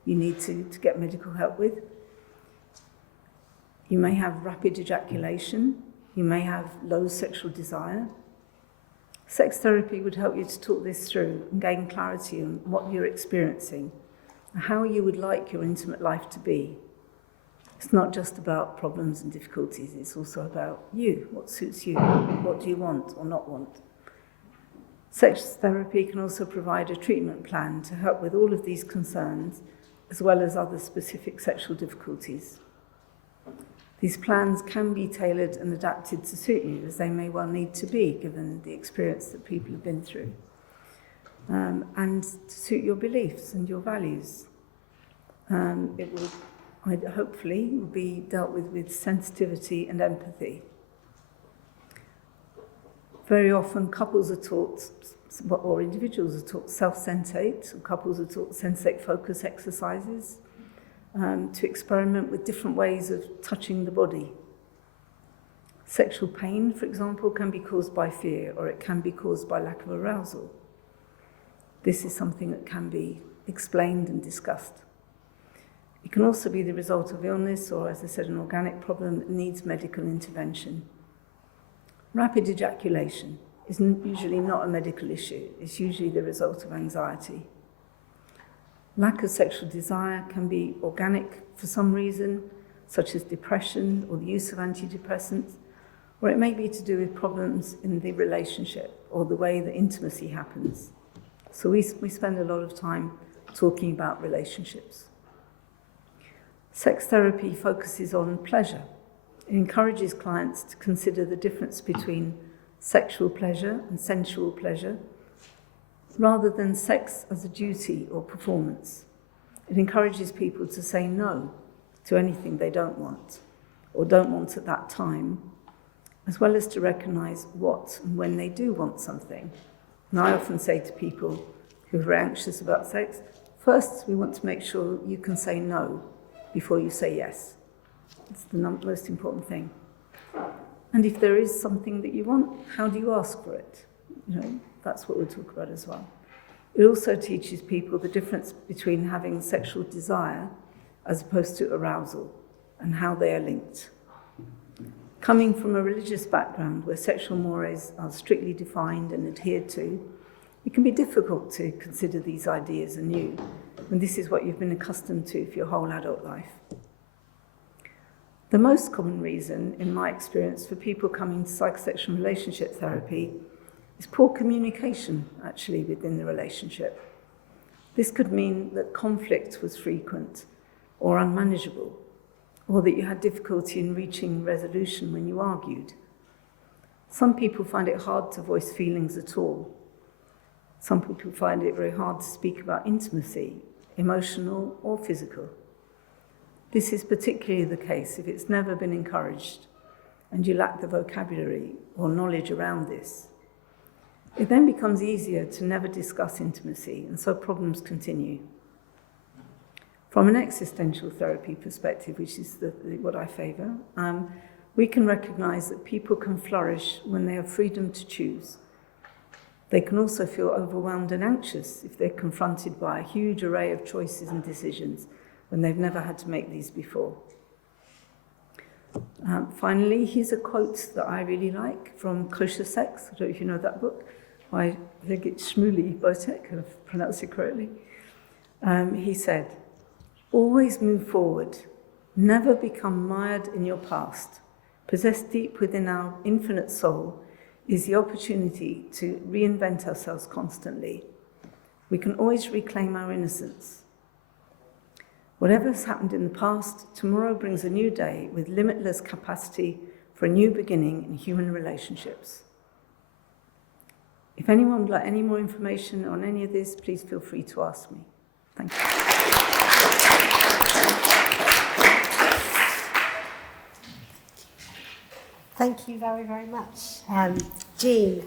you need to get medical help with. You may have rapid ejaculation. You may have low sexual desire. Sex therapy would help you to talk this through and gain clarity on what you're experiencing, how you would like your intimate life to be. It's not just about problems and difficulties, it's also about you, what suits you, what do you want or not want. Sex therapy can also provide a treatment plan to help with all of these concerns, as well as other specific sexual difficulties. These plans can be tailored and adapted to suit you, as they may well need to be, given the experience that people have been through, and to suit your beliefs and your values. It will hopefully be dealt with sensitivity and empathy. Very often couples are taught, or individuals are taught self-sensate, or couples are taught sensate focus exercises, to experiment with different ways of touching the body. Sexual pain, for example, can be caused by fear, or it can be caused by lack of arousal. This is something that can be explained and discussed. It can also be the result of illness, or, as I said, an organic problem that needs medical intervention. Rapid ejaculation is usually not a medical issue. It's usually the result of anxiety. Lack of sexual desire can be organic for some reason, such as depression or the use of antidepressants, or it may be to do with problems in the relationship or the way that intimacy happens. So we spend a lot of time talking about relationships. Sex therapy focuses on pleasure. It encourages clients to consider the difference between sexual pleasure and sensual pleasure, rather than sex as a duty or performance. It encourages people to say no to anything they don't want or don't want at that time, as well as to recognize what and when they do want something. And I often say to people who are anxious about sex, first we want to make sure you can say no before you say yes. It's the most important thing. And if there is something that you want, how do you ask for it? That's what we'll talk about as well. It also teaches people the difference between having sexual desire as opposed to arousal and how they are linked. Coming from a religious background where sexual mores are strictly defined and adhered to, it can be difficult to consider these ideas anew when this is what you've been accustomed to for your whole adult life. The most common reason, in my experience, for people coming to psychosexual relationship therapy is poor communication, actually, within the relationship. This could mean that conflict was frequent or unmanageable, or that you had difficulty in reaching resolution when you argued. Some people find it hard to voice feelings at all. Some people find it very hard to speak about intimacy, emotional or physical. This is particularly the case if it's never been encouraged and you lack the vocabulary or knowledge around this. It then becomes easier to never discuss intimacy, and so problems continue. From an existential therapy perspective, which is what I favour, we can recognise that people can flourish when they have freedom to choose. They can also feel overwhelmed and anxious if they're confronted by a huge array of choices and decisions when they've never had to make these before. Finally, here's a quote that I really like from Kosher Sex. I don't know if you know that book. I think it's Shmuley Botek, if I've pronounced it correctly. He said, "Always move forward. Never become mired in your past. Possessed deep within our infinite soul is the opportunity to reinvent ourselves constantly. We can always reclaim our innocence. Whatever has happened in the past, tomorrow brings a new day with limitless capacity for a new beginning in human relationships." If anyone would like any more information on any of this, please feel free to ask me. Thank you. Thank you very, very much. Jean,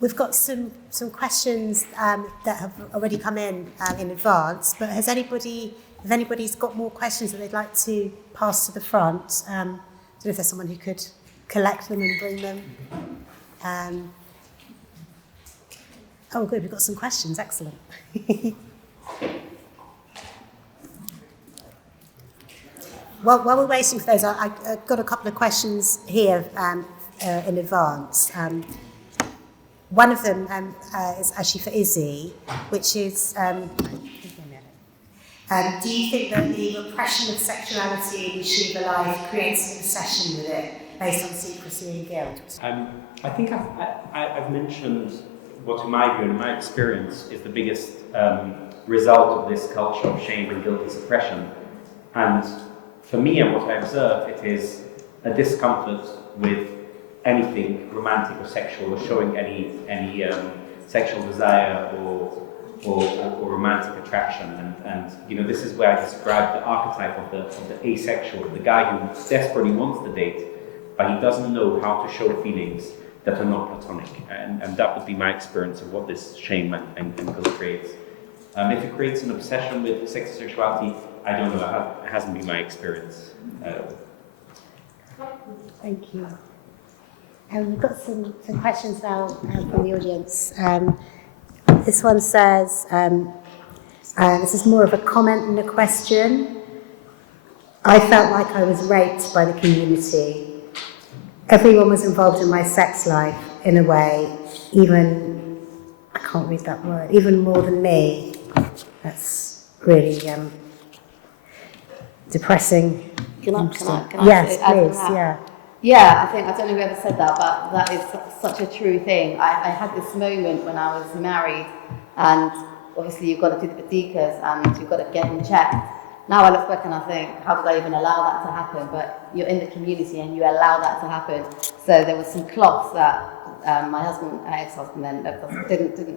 We've got some questions that have already come in advance, but if anybody's got more questions that they'd like to pass to the front, I don't know if there's someone who could collect them and bring them. Oh, good, we've got some questions, excellent. While we're waiting for those, I've got a couple of questions here in advance. One of them is actually for Izzy, which is, do you think that the repression of sexuality in yeshiva life creates an obsession with it based on secrecy and guilt? I think I've mentioned what, in my view and my experience, is the biggest result of this culture of shame and guilt and suppression. And for me, and what I observe, it is a discomfort with anything romantic or sexual, or showing any sexual desire or romantic attraction. And you know, this is where I describe the archetype of the asexual, the guy who desperately wants to date, but he doesn't know how to show feelings that are not platonic. And that would be my experience of what this shame and guilt creates. If it creates an obsession with sex and sexuality, I don't know. It hasn't been my experience. Thank you. We've got some questions now from the audience. This one says, this is more of a comment than a question. I felt like I was raped by the community. Everyone was involved in my sex life in a way, even, I can't read that word, even more than me. That's really depressing. Can I Yes, add to please, that? yeah. Yeah, I don't know whoever said that, but that is such a true thing. I had this moment when I was married, and obviously you've got to do the badikas and you've got to get them checked. Now I look back and I think, how did I even allow that to happen? But you're in the community and you allow that to happen. So there was some cloths that my husband, ex-husband then,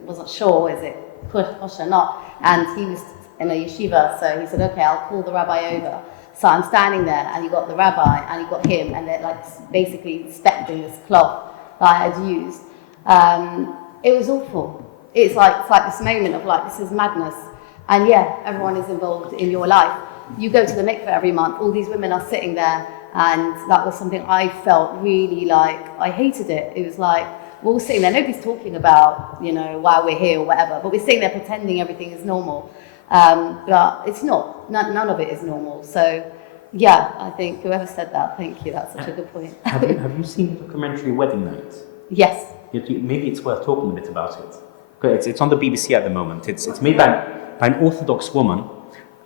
wasn't sure, is it kosher or not? And he was in a yeshiva, so he said, okay, I'll call the rabbi over. So I'm standing there, and you got the rabbi, and you got him, and they're like basically inspecting this cloth that I had used. It was awful. It's like this moment of like, this is madness. And yeah, everyone is involved in your life. You go to the mikveh every month, all these women are sitting there, and that was something I felt really like, I hated it. It was like, we're all sitting there, nobody's talking about, you know, why we're here or whatever, but we're sitting there pretending everything is normal. But it's not, none of it is normal. So yeah, I think whoever said that, thank you, that's such a good point. Have you seen the documentary Wedding Night? Yes. Maybe it's worth talking a bit about it. It's on the BBC at the moment. It's made by an Orthodox woman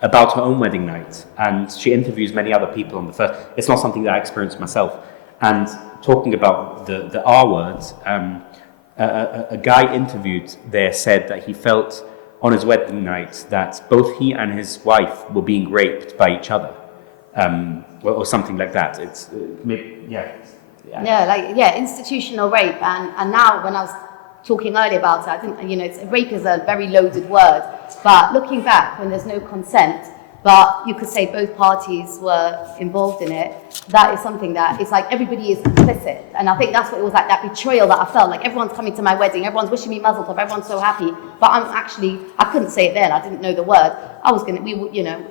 about her own wedding night, and she interviews many other people on the first. It's not something that I experienced myself. And talking about the R word, a guy interviewed there said that he felt on his wedding night that both he and his wife were being raped by each other, or something like that. It's institutional rape. And now when I was talking earlier about it, I didn't, rape is a very loaded word, but looking back when there's no consent, but you could say both parties were involved in it, that is something that it's like everybody is complicit. And I think that's what it was like, that betrayal that I felt, like everyone's coming to my wedding, everyone's wishing me mazel tov, everyone's so happy, but I couldn't say it then, I didn't know the word.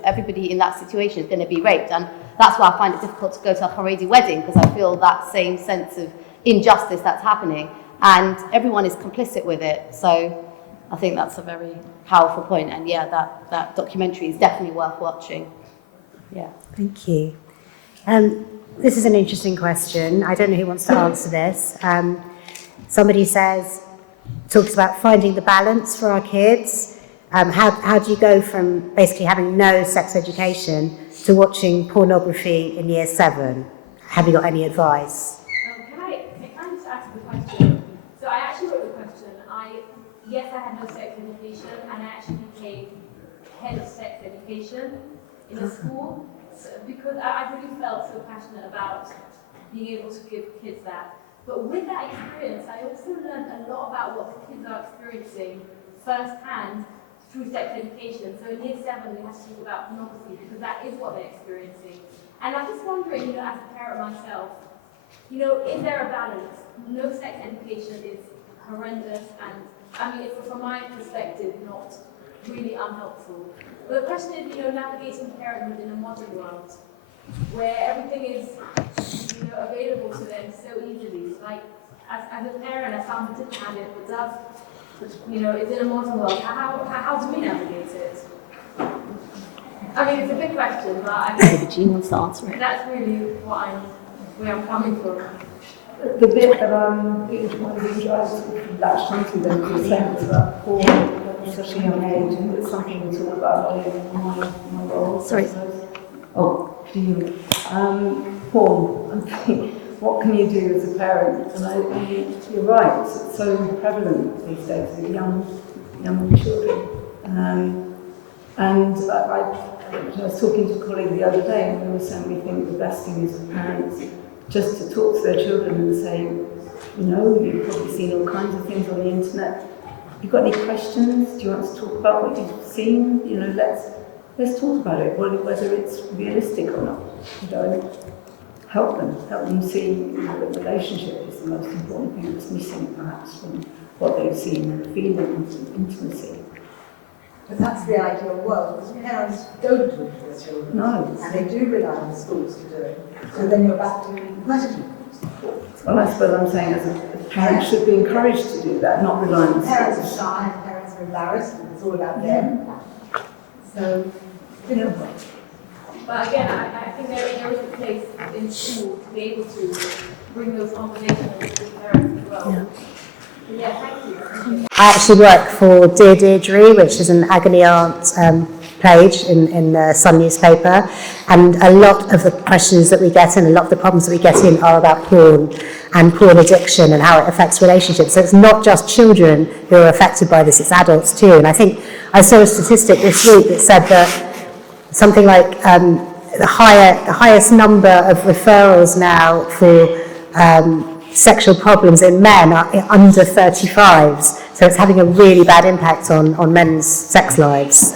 Everybody in that situation is gonna be raped. And that's why I find it difficult to go to a Charedi wedding, because I feel that same sense of injustice that's happening, and everyone is complicit with it. So I think that's a very powerful point, and yeah, that documentary is definitely worth watching. Yeah. Thank you. This is an interesting question. I don't know who wants to answer this. Somebody talks about finding the balance for our kids. How do you go from basically having no sex education to watching pornography in year 7? Have you got any advice? Can I just ask the question? So I actually wrote the question. Yes, I had no sex education, and I actually became head of sex education in a school, because I really felt so passionate about being able to give kids that. But with that experience, I also learned a lot about what the kids are experiencing firsthand through sex education. So in year 7, we had to talk about pornography, because that is what they're experiencing. And I'm just wondering, as a parent myself, is there a balance? No sex education is horrendous and, I mean, from my perspective, not really unhelpful. But the question is, navigating parenthood in a modern world where everything is, available to them so easily. Like, as a parent, I found it didn't have it, but does, is in a modern world. How do we navigate it? I mean, it's a big question, but I think Jean wants to answer it. that's really where I'm coming from. The bit that I'm interested latched onto then was the same about Paul, especially young age, and it's something we talk about in my role. Sorry. Oh, do you? Paul, I'm thinking, what can you do as a parent? And you're right, it's so prevalent these days with young children. And I was talking to a colleague the other day, and we were saying we think the best thing is for parents just to talk to their children and say, you've probably seen all kinds of things on the internet. Have you got any questions? Do you want to talk about what you've seen? Let's talk about it, whether it's realistic or not. Help them see the relationship is the most important thing that's missing perhaps from what they've seen, and feelings and intimacy. But that's the ideal world, because parents don't talk to their children. No. And they do rely on schools to do it. So then you're back to being questioned. Well, I suppose I'm saying as a parent should be encouraged to do that, not rely on Parents schools. are shy, and parents are embarrassed, and it's all about them. So, But again, I think there is a place in school to be able to bring those conversations with parents as well. Yeah, thank you. I actually work for Dear Deirdre, which is an agony aunt page in the Sun newspaper, and a lot of the questions that we get in, a lot of the problems that we get in are about porn and porn addiction and how it affects relationships. So it's not just children who are affected by this, it's adults too. And I think I saw a statistic this week that said that something like the highest number of referrals now for sexual problems in men are under 35s. So it's having a really bad impact on men's sex lives,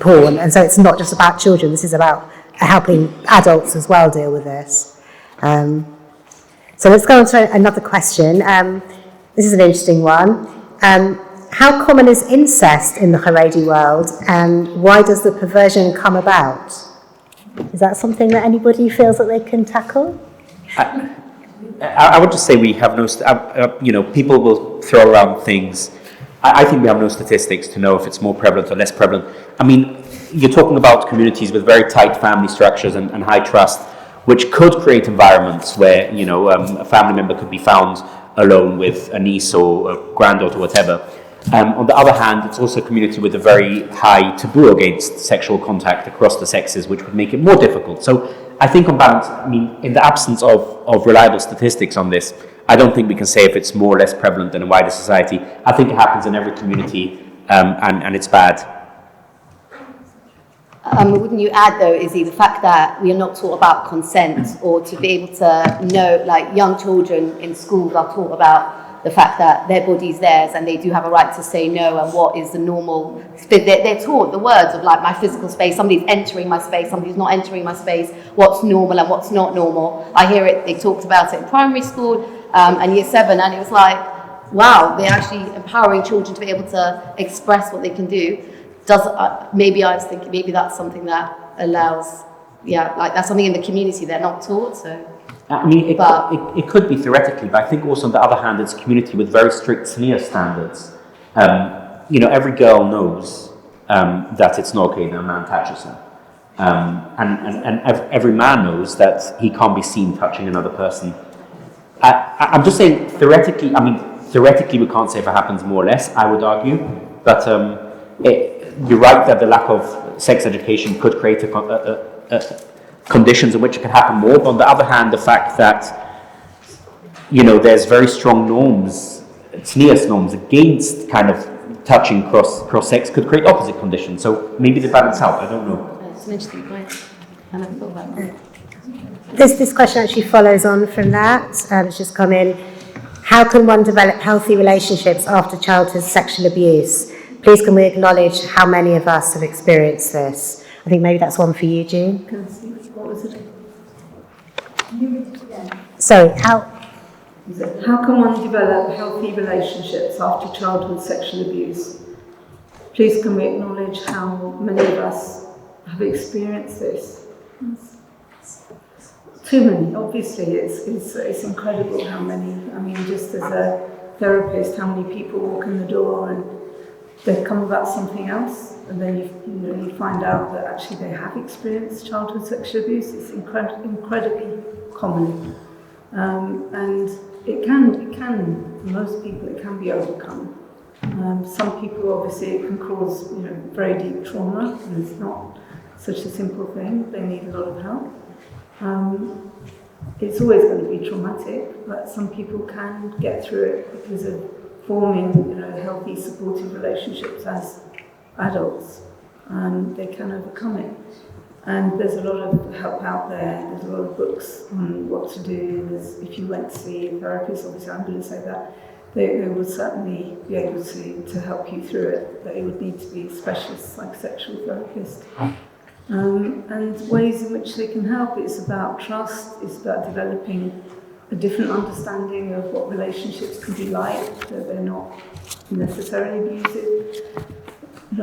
porn. And so it's not just about children, this is about helping adults as well deal with this. So let's go on to another question. This is an interesting one. How common is incest in the Charedi world, and why does the perversion come about? Is that something that anybody feels that they can tackle? I would just say we have no, people will throw around things. I think we have no statistics to know if it's more prevalent or less prevalent. I mean, you're talking about communities with very tight family structures and high trust, which could create environments where, a family member could be found alone with a niece or a granddaughter or whatever. On the other hand, it's also a community with a very high taboo against sexual contact across the sexes, which would make it more difficult. So I think on balance, in the absence of reliable statistics on this, I don't think we can say if it's more or less prevalent in a wider society. I think it happens in every community, and it's bad. Wouldn't you add, though, Izzy, the fact that we are not taught about consent, or to be able to know, like young children in schools are taught about the fact that their body's theirs and they do have a right to say no, and what is the normal, they're taught the words of like my physical space, somebody's entering my space, somebody's not entering my space, what's normal and what's not normal. I hear it, they talked about it in primary school and year 7, and it was like, wow, they're actually empowering children to be able to express what they can do. Maybe I was thinking, maybe that's something that allows, that's something in the community they're not taught, so. It could be theoretically, but I think also on the other hand, it's a community with very strict SNEA standards. Every girl knows that it's not okay that a man touches her. And every man knows that he can't be seen touching another person. I'm just saying, theoretically we can't say if it happens more or less, I would argue, but you're right that the lack of sex education could create conditions in which it can happen more, but on the other hand, the fact that, there's very strong norms, SNEA norms against kind of touching cross-sex could create opposite conditions, so maybe they balance out, I don't know. It's an interesting point. I never thought about that. This question actually follows on from that. It's just come in. How can one develop healthy relationships after childhood sexual abuse? Please can we acknowledge how many of us have experienced this? I think maybe that's one for you, Jean. What was it? Sorry, how How can one develop healthy relationships after childhood sexual abuse? Please can we acknowledge how many of us have experienced this? Too many, obviously. It's incredible how many. I mean, just as a therapist, how many people walk in the door and they come about something else, and then you find out that actually they have experienced childhood sexual abuse. It's incredibly common, and it can, for most people, it can be overcome. Some people, obviously, it can cause very deep trauma, and it's not such a simple thing. They need a lot of help. It's always going to be traumatic, but some people can get through it because of forming, healthy, supportive relationships as adults. They can overcome it. And there's a lot of help out there. There's a lot of books on what to do. If you went to see a therapist, obviously I'm going to say that, they would certainly be able to help you through it, but it would need to be a specialist psychosexual therapist. And ways in which they can help, it's about trust, it's about developing a different understanding of what relationships can be like, that they're not necessarily abusive,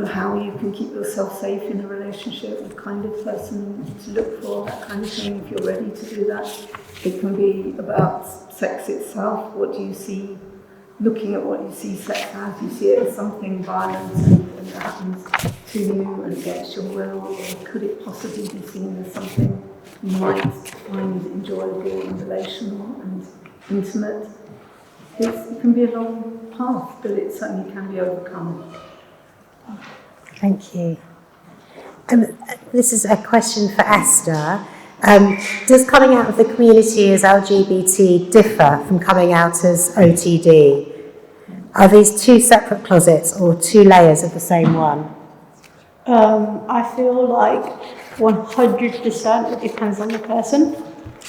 how you can keep yourself safe in a relationship, what kind of person to look for, that kind of thing, if you're ready to do that. It can be about sex itself. What do you see, looking at what you see sex as, you see it as something violent and that happens to you and against your will, or could it possibly be seen as something you might find enjoyable and relational and intimate? It can be a long path, but it certainly can be overcome. Thank you. This is a question for Esther. Does coming out of the community as LGBT differ from coming out as OTD? Are these two separate closets or two layers of the same one? I feel like 100% it depends on the person.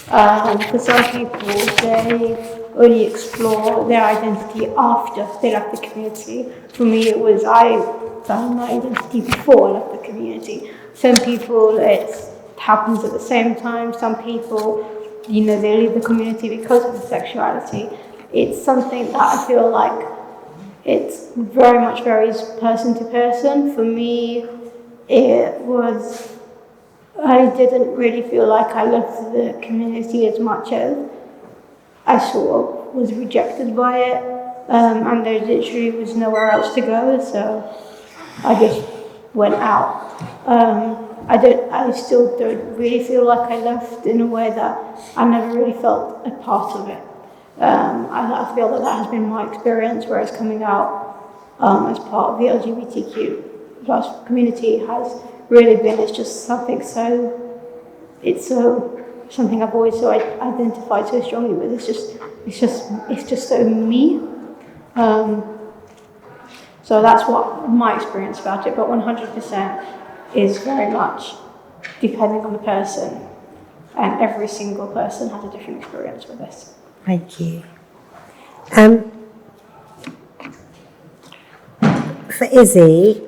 For some people, they only explore their identity after they left the community. For me, it was I found my identity before I left the community. Some people, it happens at the same time. Some people, they leave the community because of the sexuality. It's something that I feel like it very much varies person to person. For me, I didn't really feel like I left the community as much as I sort of was rejected by it, and there literally was nowhere else to go, so I just went out. I still don't really feel like I left in a way that I never really felt a part of it. I feel that has been my experience, whereas coming out as part of the LGBTQ plus community has really been, it's just something something I've always identified so strongly with. It's just so me. So that's what my experience about it, but 100% is very much depending on the person, and every single person has a different experience with this. Thank you. For Izzy,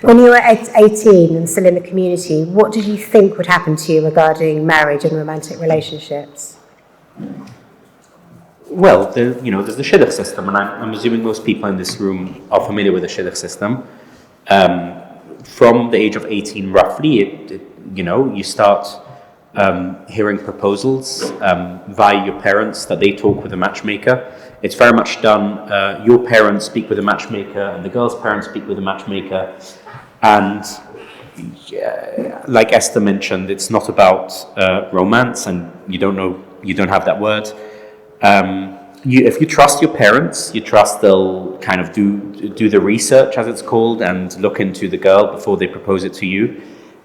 when you were 18 and still in the community, what did you think would happen to you regarding marriage and romantic relationships? Well, there's the shidduch system, and I'm assuming most people in this room are familiar with the shidduch system. From the age of 18, roughly, you start hearing proposals via your parents that they talk with a matchmaker. It's very much done, your parents speak with a matchmaker and the girl's parents speak with a matchmaker. And like Esther mentioned, it's not about romance, and you don't have that word. If you trust your parents, you trust they'll kind of do the research, as it's called, and look into the girl before they propose it to you.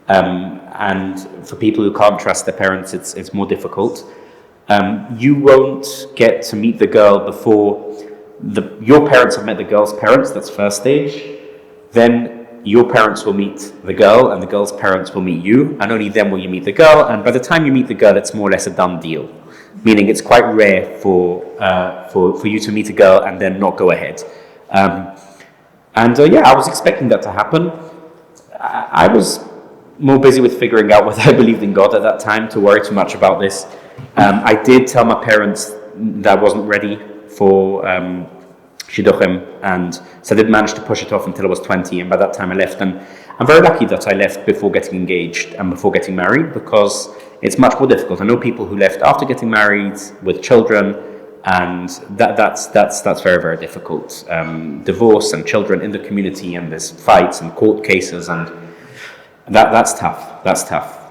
And for people who can't trust their parents, it's more difficult. You won't get to meet the girl before your parents have met the girl's parents. That's first stage. Then your parents will meet the girl, and the girl's parents will meet you, and only then will you meet the girl. And by the time you meet the girl, it's more or less a done deal. Meaning it's quite rare for you to meet a girl and then not go ahead. I was expecting that to happen. I was more busy with figuring out whether I believed in God at that time to worry too much about this. I did tell my parents that I wasn't ready for shidduchim, and so I did manage to push it off until I was 20, and by that time I left. And I'm very lucky that I left before getting engaged and before getting married, because it's much more difficult. I know people who left after getting married with children, and that's very, very difficult. Divorce and children in the community, and there's fights and court cases, and that's tough.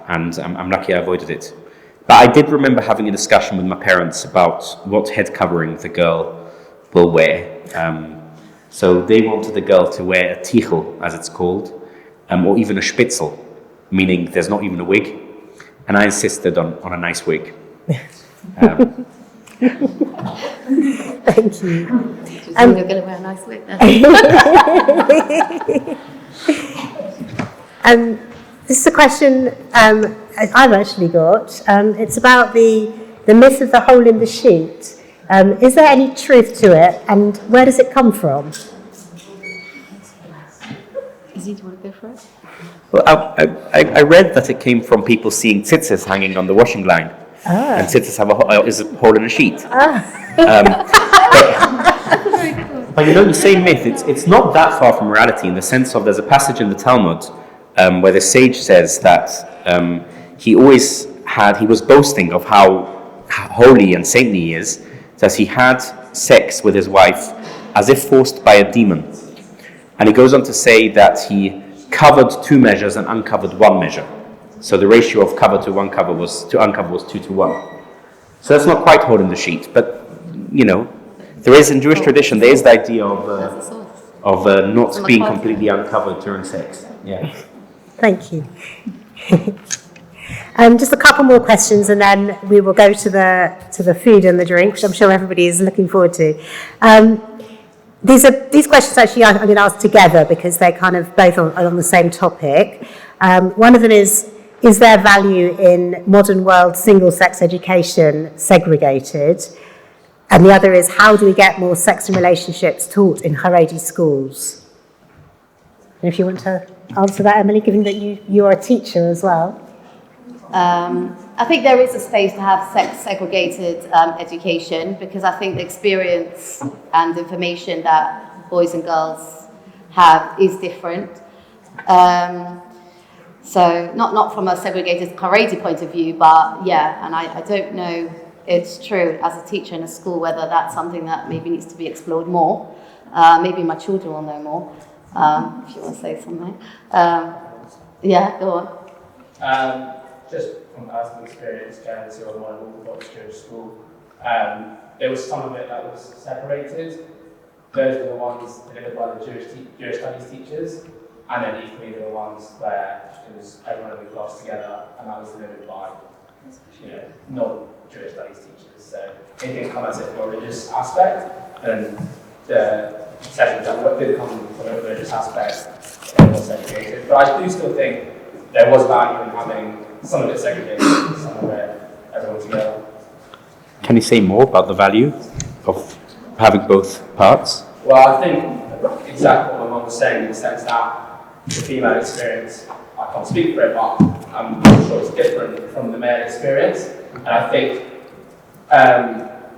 And I'm lucky I avoided it. But I did remember having a discussion with my parents about what head covering the girl will wear. So they wanted the girl to wear a tichel, as it's called, or even a spitzel, meaning there's not even a wig. And I insisted on a nice wig. Thank you. You're going to wear a nice wig then. This is a question I've actually got. It's about the myth of the hole in the sheet. Is there any truth to it, and where does it come from? Izzy, do you want to go for it? Well, I read that it came from people seeing tzitzis hanging on the washing line. And tzitzis have is a hole in a sheet. But you know, the same myth, it's not that far from reality, in the sense of there's a passage in the Talmud where the sage says that he was boasting of how holy and saintly he is, that he had sex with his wife as if forced by a demon. And he goes on to say that he covered 2 measures and uncovered 1 measure. So the ratio of cover to uncover was 2 to 1. So that's not quite hole in the sheet, but you know, there is in Jewish tradition, there is the idea of not being completely uncovered during sex. Yeah. Thank you. Just a couple more questions, and then we will go to the food and the drink, which I'm sure everybody is looking forward to. These questions actually I'm going to ask together because they're kind of both on the same topic. One of them is there value in modern world single-sex education segregated? And the other is, how do we get more sex and relationships taught in Charedi schools? And if you want to answer that, Emily, given that you are a teacher as well. I think there is a space to have sex-segregated education, because I think the experience and information that boys and girls have is different. So not from a segregated Charedi point of view, but yeah, and I don't know, it's true as a teacher in a school whether that's something that maybe needs to be explored more. Maybe my children will know more, if you want to say something. Yeah, go on. Just from personal experience, going to a one Orthodox Jewish school, there was some of it that was separated. Those were the ones delivered by the Jewish studies teachers, and then equally there were ones where it was everyone in the class together, and that was delivered by non-Jewish studies teachers. So it didn't come as a religious aspect, and the sessions that did come from a religious aspect, it was segregated. But I do still think there was value in having some of it segregated, some of it everyone together. Can you say more about the value of having both parts? Well, I think exactly what my mum was saying, in the sense that the female experience, I can't speak for it, but I'm sure it's different from the male experience. And I think,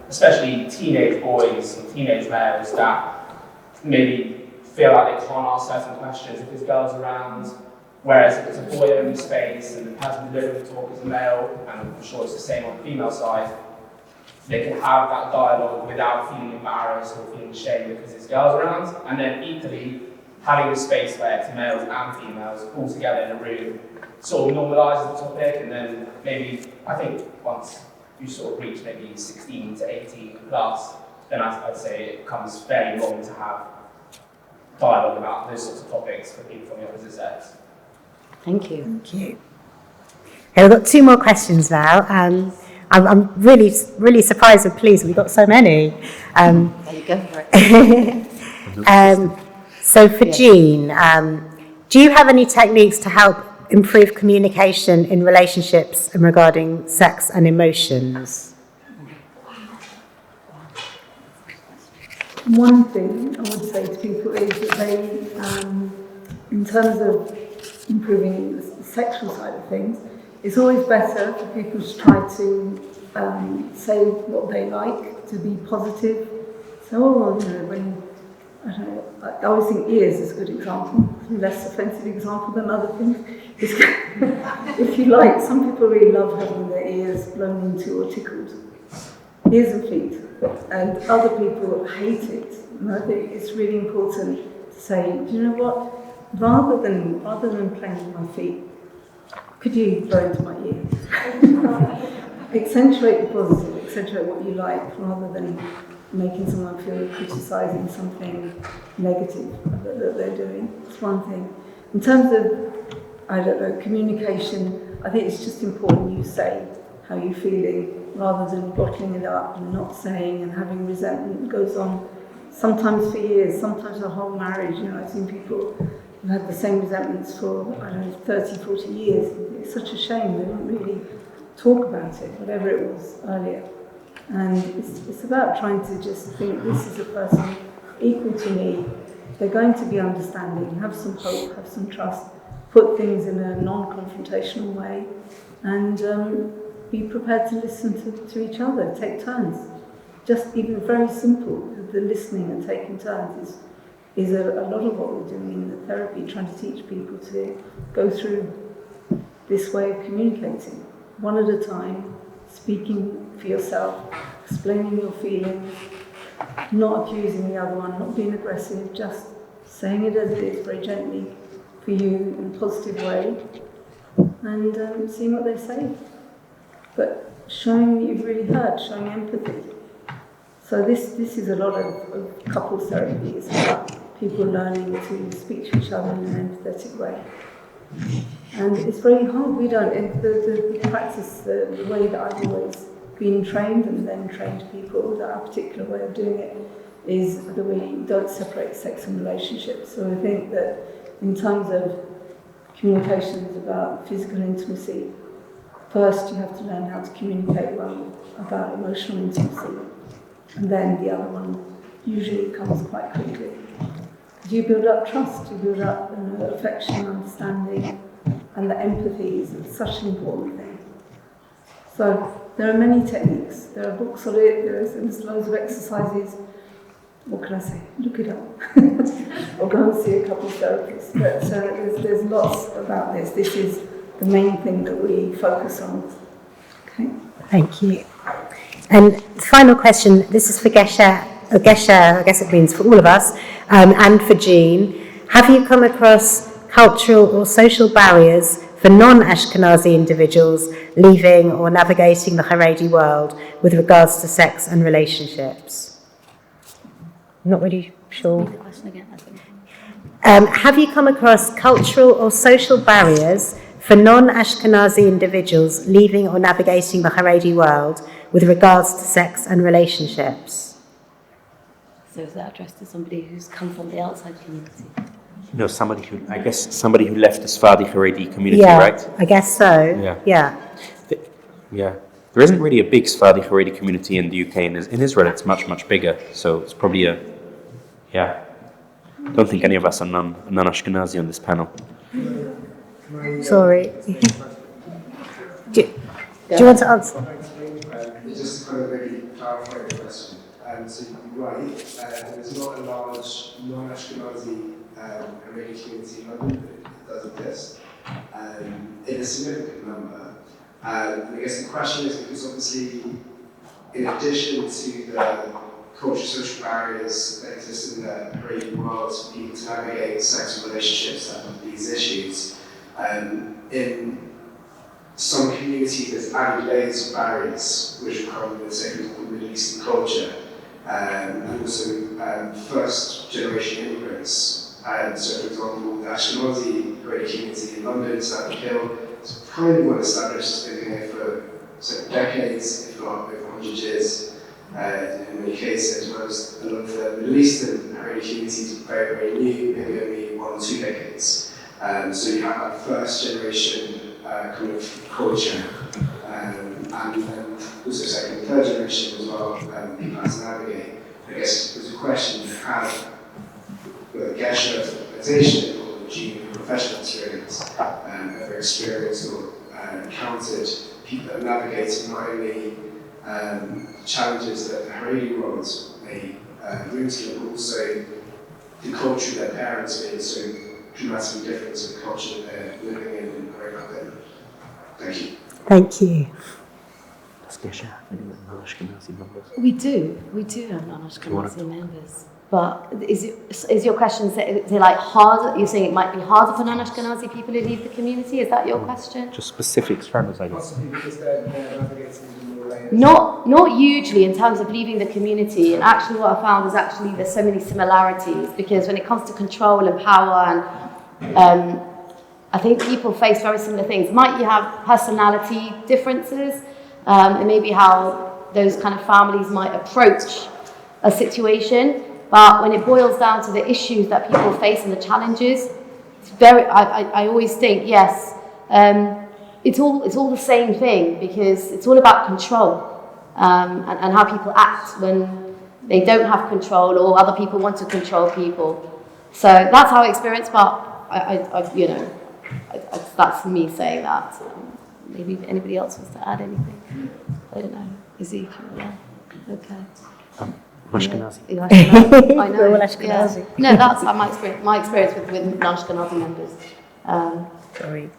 especially teenage boys and teenage males that maybe feel like they can't ask certain questions if there's girls around, whereas if it's a boy-only space and the person delivering the talk is a male, and I'm sure it's the same on the female side, they can have that dialogue without feeling embarrassed or feeling ashamed because there's girls around. And then equally, having a space where it's males and females all together in a room sort of normalises the topic, and then maybe, I think once you sort of reach maybe 16 to 18 plus, then I'd say it becomes fairly normal to have dialogue about those sorts of topics for people from the opposite sex. Thank you. Thank you. Okay, we've got 2 more questions now. I'm really, really surprised and pleased we've got so many. There you go for it. So for Jean, do you have any techniques to help improve communication in relationships and regarding sex and emotions? One thing I would say to people is that they, in terms of improving the sexual side of things, it's always better for people to try to say what they like, to be positive. So, when, I don't know, I always think ears is a good example, less offensive example than other things. If you like, some people really love having their ears blown into or tickled. Ears and feet. And other people hate it. And I think it's really important to say, do you know what? Rather than playing with my feet, could you blow into my ear? Accentuate the positive, accentuate what you like, rather than making someone feel criticising something negative that they're doing. It's one thing. In terms of, I don't know, communication, I think it's just important you say how you're feeling, rather than bottling it up and not saying and having resentment that goes on sometimes for years, sometimes a whole marriage. I've seen people who've had the same resentments for, 30, 40 years. It's such a shame they don't really talk about it, whatever it was earlier. And it's about trying to just think, this is a person equal to me. They're going to be understanding, have some hope, have some trust, put things in a non-confrontational way, and be prepared to listen to each other, take turns. Just even very simple, the listening and taking turns is a lot of what we're doing in the therapy, trying to teach people to go through this way of communicating, one at a time, speaking for yourself, explaining your feelings, not accusing the other one, not being aggressive, just saying it as it is very gently for you in a positive way, and seeing what they say. But showing that you've really heard, showing empathy. So this is a lot of couples therapy. It's about people learning to speak to each other in an empathetic way. And it's very hard. We don't, the practice, the way that I've always been trained and then trained people, that our particular way of doing it is the way you don't separate sex and relationships. So I think that in terms of communication is about physical intimacy. First, you have to learn how to communicate well about emotional intimacy, and then the other one usually comes quite quickly. You build up trust, you build up affection, understanding, and the empathy is such an important thing. So there are many techniques. There are books on it. There's loads of exercises. What can I say? Look it up, or go and see a couple of therapists. But there's lots about this. This is the main thing that we focus on. Okay. Thank you. And final question. This is for Gesher, I guess it means for all of us, and for Jean. Have you come across cultural or social barriers for non-Ashkenazi individuals leaving or navigating the Charedi world with regards to sex and relationships? I'm not really sure. Read the question again, I think. Have you come across cultural or social barriers for non-Ashkenazi individuals leaving or navigating the Charedi world with regards to sex and relationships? So is that addressed to somebody who's come from the outside community? No, somebody who left the Sephardi Haredi community, right? I guess so. Yeah. There isn't really a big Sephardi Haredi community in the UK. In Israel, it's much, much bigger. So it's probably I don't think any of us are non-Ashkenazi on this panel. Sorry. Do you want to answer? Just to kind of maybe clarify the question. So you're right, there's not a large non-Ashkenazi Haredi community in London, but it does exist in a significant number. And I guess the question is because obviously, in addition to the cultural social barriers that exist in the Haredi world for people to navigate sexual relationships that have these issues, in some communities there's added layers of barriers which come with, say, Middle Eastern culture, and also first generation immigrants. So for example, the Ashkenazi Haredi community in London, South Hill, is kind of well established, it's been here for decades, if not over 100 years. In many cases, whereas a lot of the Middle Eastern Haredi communities are very, very new, maybe only 1 or 2 decades. So you have that first generation kind of culture, and also second and third generation as well, people have to navigate. I guess there's a question you have with Gesher as an organization or Jean professional experience, ever experienced or encountered people that are navigating not only challenges that the Haredi world may bring to them, but also the culture their parents being so dramatically different to the culture that they're living in and growing up in. Thank you. Thank you. Does Gesher have any non-Ashkenazi members? We do have non-Ashkenazi members. But is your question, is it like harder, you're saying it might be harder for non-Ashkenazi people to leave the community? Is that your question? Just specific struggles, I guess. Possibly because they're navigating more layers. Not hugely in terms of leaving the community, and actually what I found is actually there's so many similarities, because when it comes to control and power, and I think people face very similar things. Might you have personality differences, and maybe how those kind of families might approach a situation, but when it boils down to the issues that people face and the challenges, it's very, I always think, yes, it's all the same thing, because it's all about control, and how people act when they don't have control or other people want to control people. So that's how I experience, but that's me saying that. Maybe if anybody else wants to add anything. I don't know. Ezekiel, yeah. Okay. Ashkenazi. Yeah, Ashkenazi. I know. We're all Ashkenazi. Yeah. No, that's my experience with non-Ashkenazi members. Sorry.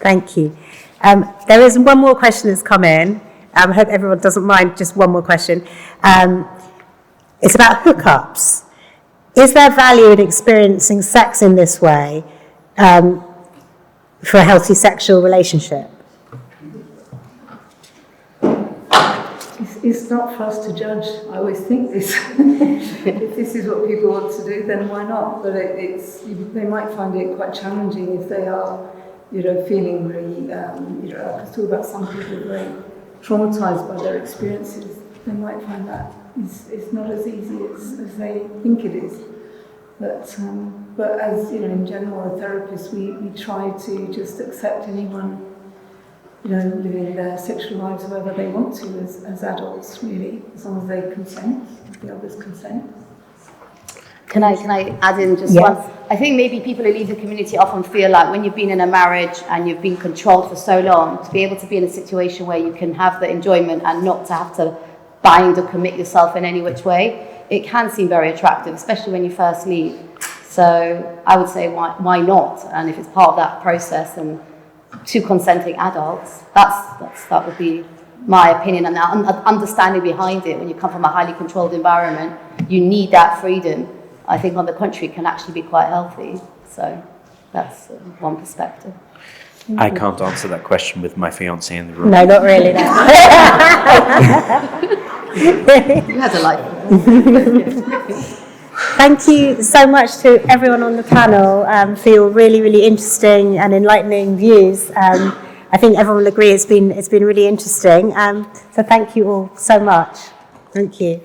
Thank you. There is one more question that's come in. I hope everyone doesn't mind, just one more question. It's about hookups. Is there value in experiencing sex in this way for a healthy sexual relationship? It's not for us to judge. I always think this. If this is what people want to do, then why not? But they might find it quite challenging if they are, feeling really, I talk about some people very traumatized by their experiences. They might find that it's not as easy as they think it is. But as in general, as therapists, we try to just accept anyone, living their sexual lives however they want to as adults, really, as long as they consent, the others consent. Can I add in just one? I think maybe people who leave the community often feel like when you've been in a marriage and you've been controlled for so long, to be able to be in a situation where you can have the enjoyment and not to have to bind or commit yourself in any which way, it can seem very attractive, especially when you first leave. So I would say why not? And if it's part of that process and two consenting adults, that would be my opinion, and the understanding behind it. When you come from a highly controlled environment, you need that freedom. I think on the contrary, it can actually be quite healthy. So that's one perspective. I can't answer that question with my fiancé in the room. No, not really. No. You had a life. Thank you so much to everyone on the panel for your really, really interesting and enlightening views. I think everyone will agree it's been really interesting. So thank you all so much. Thank you.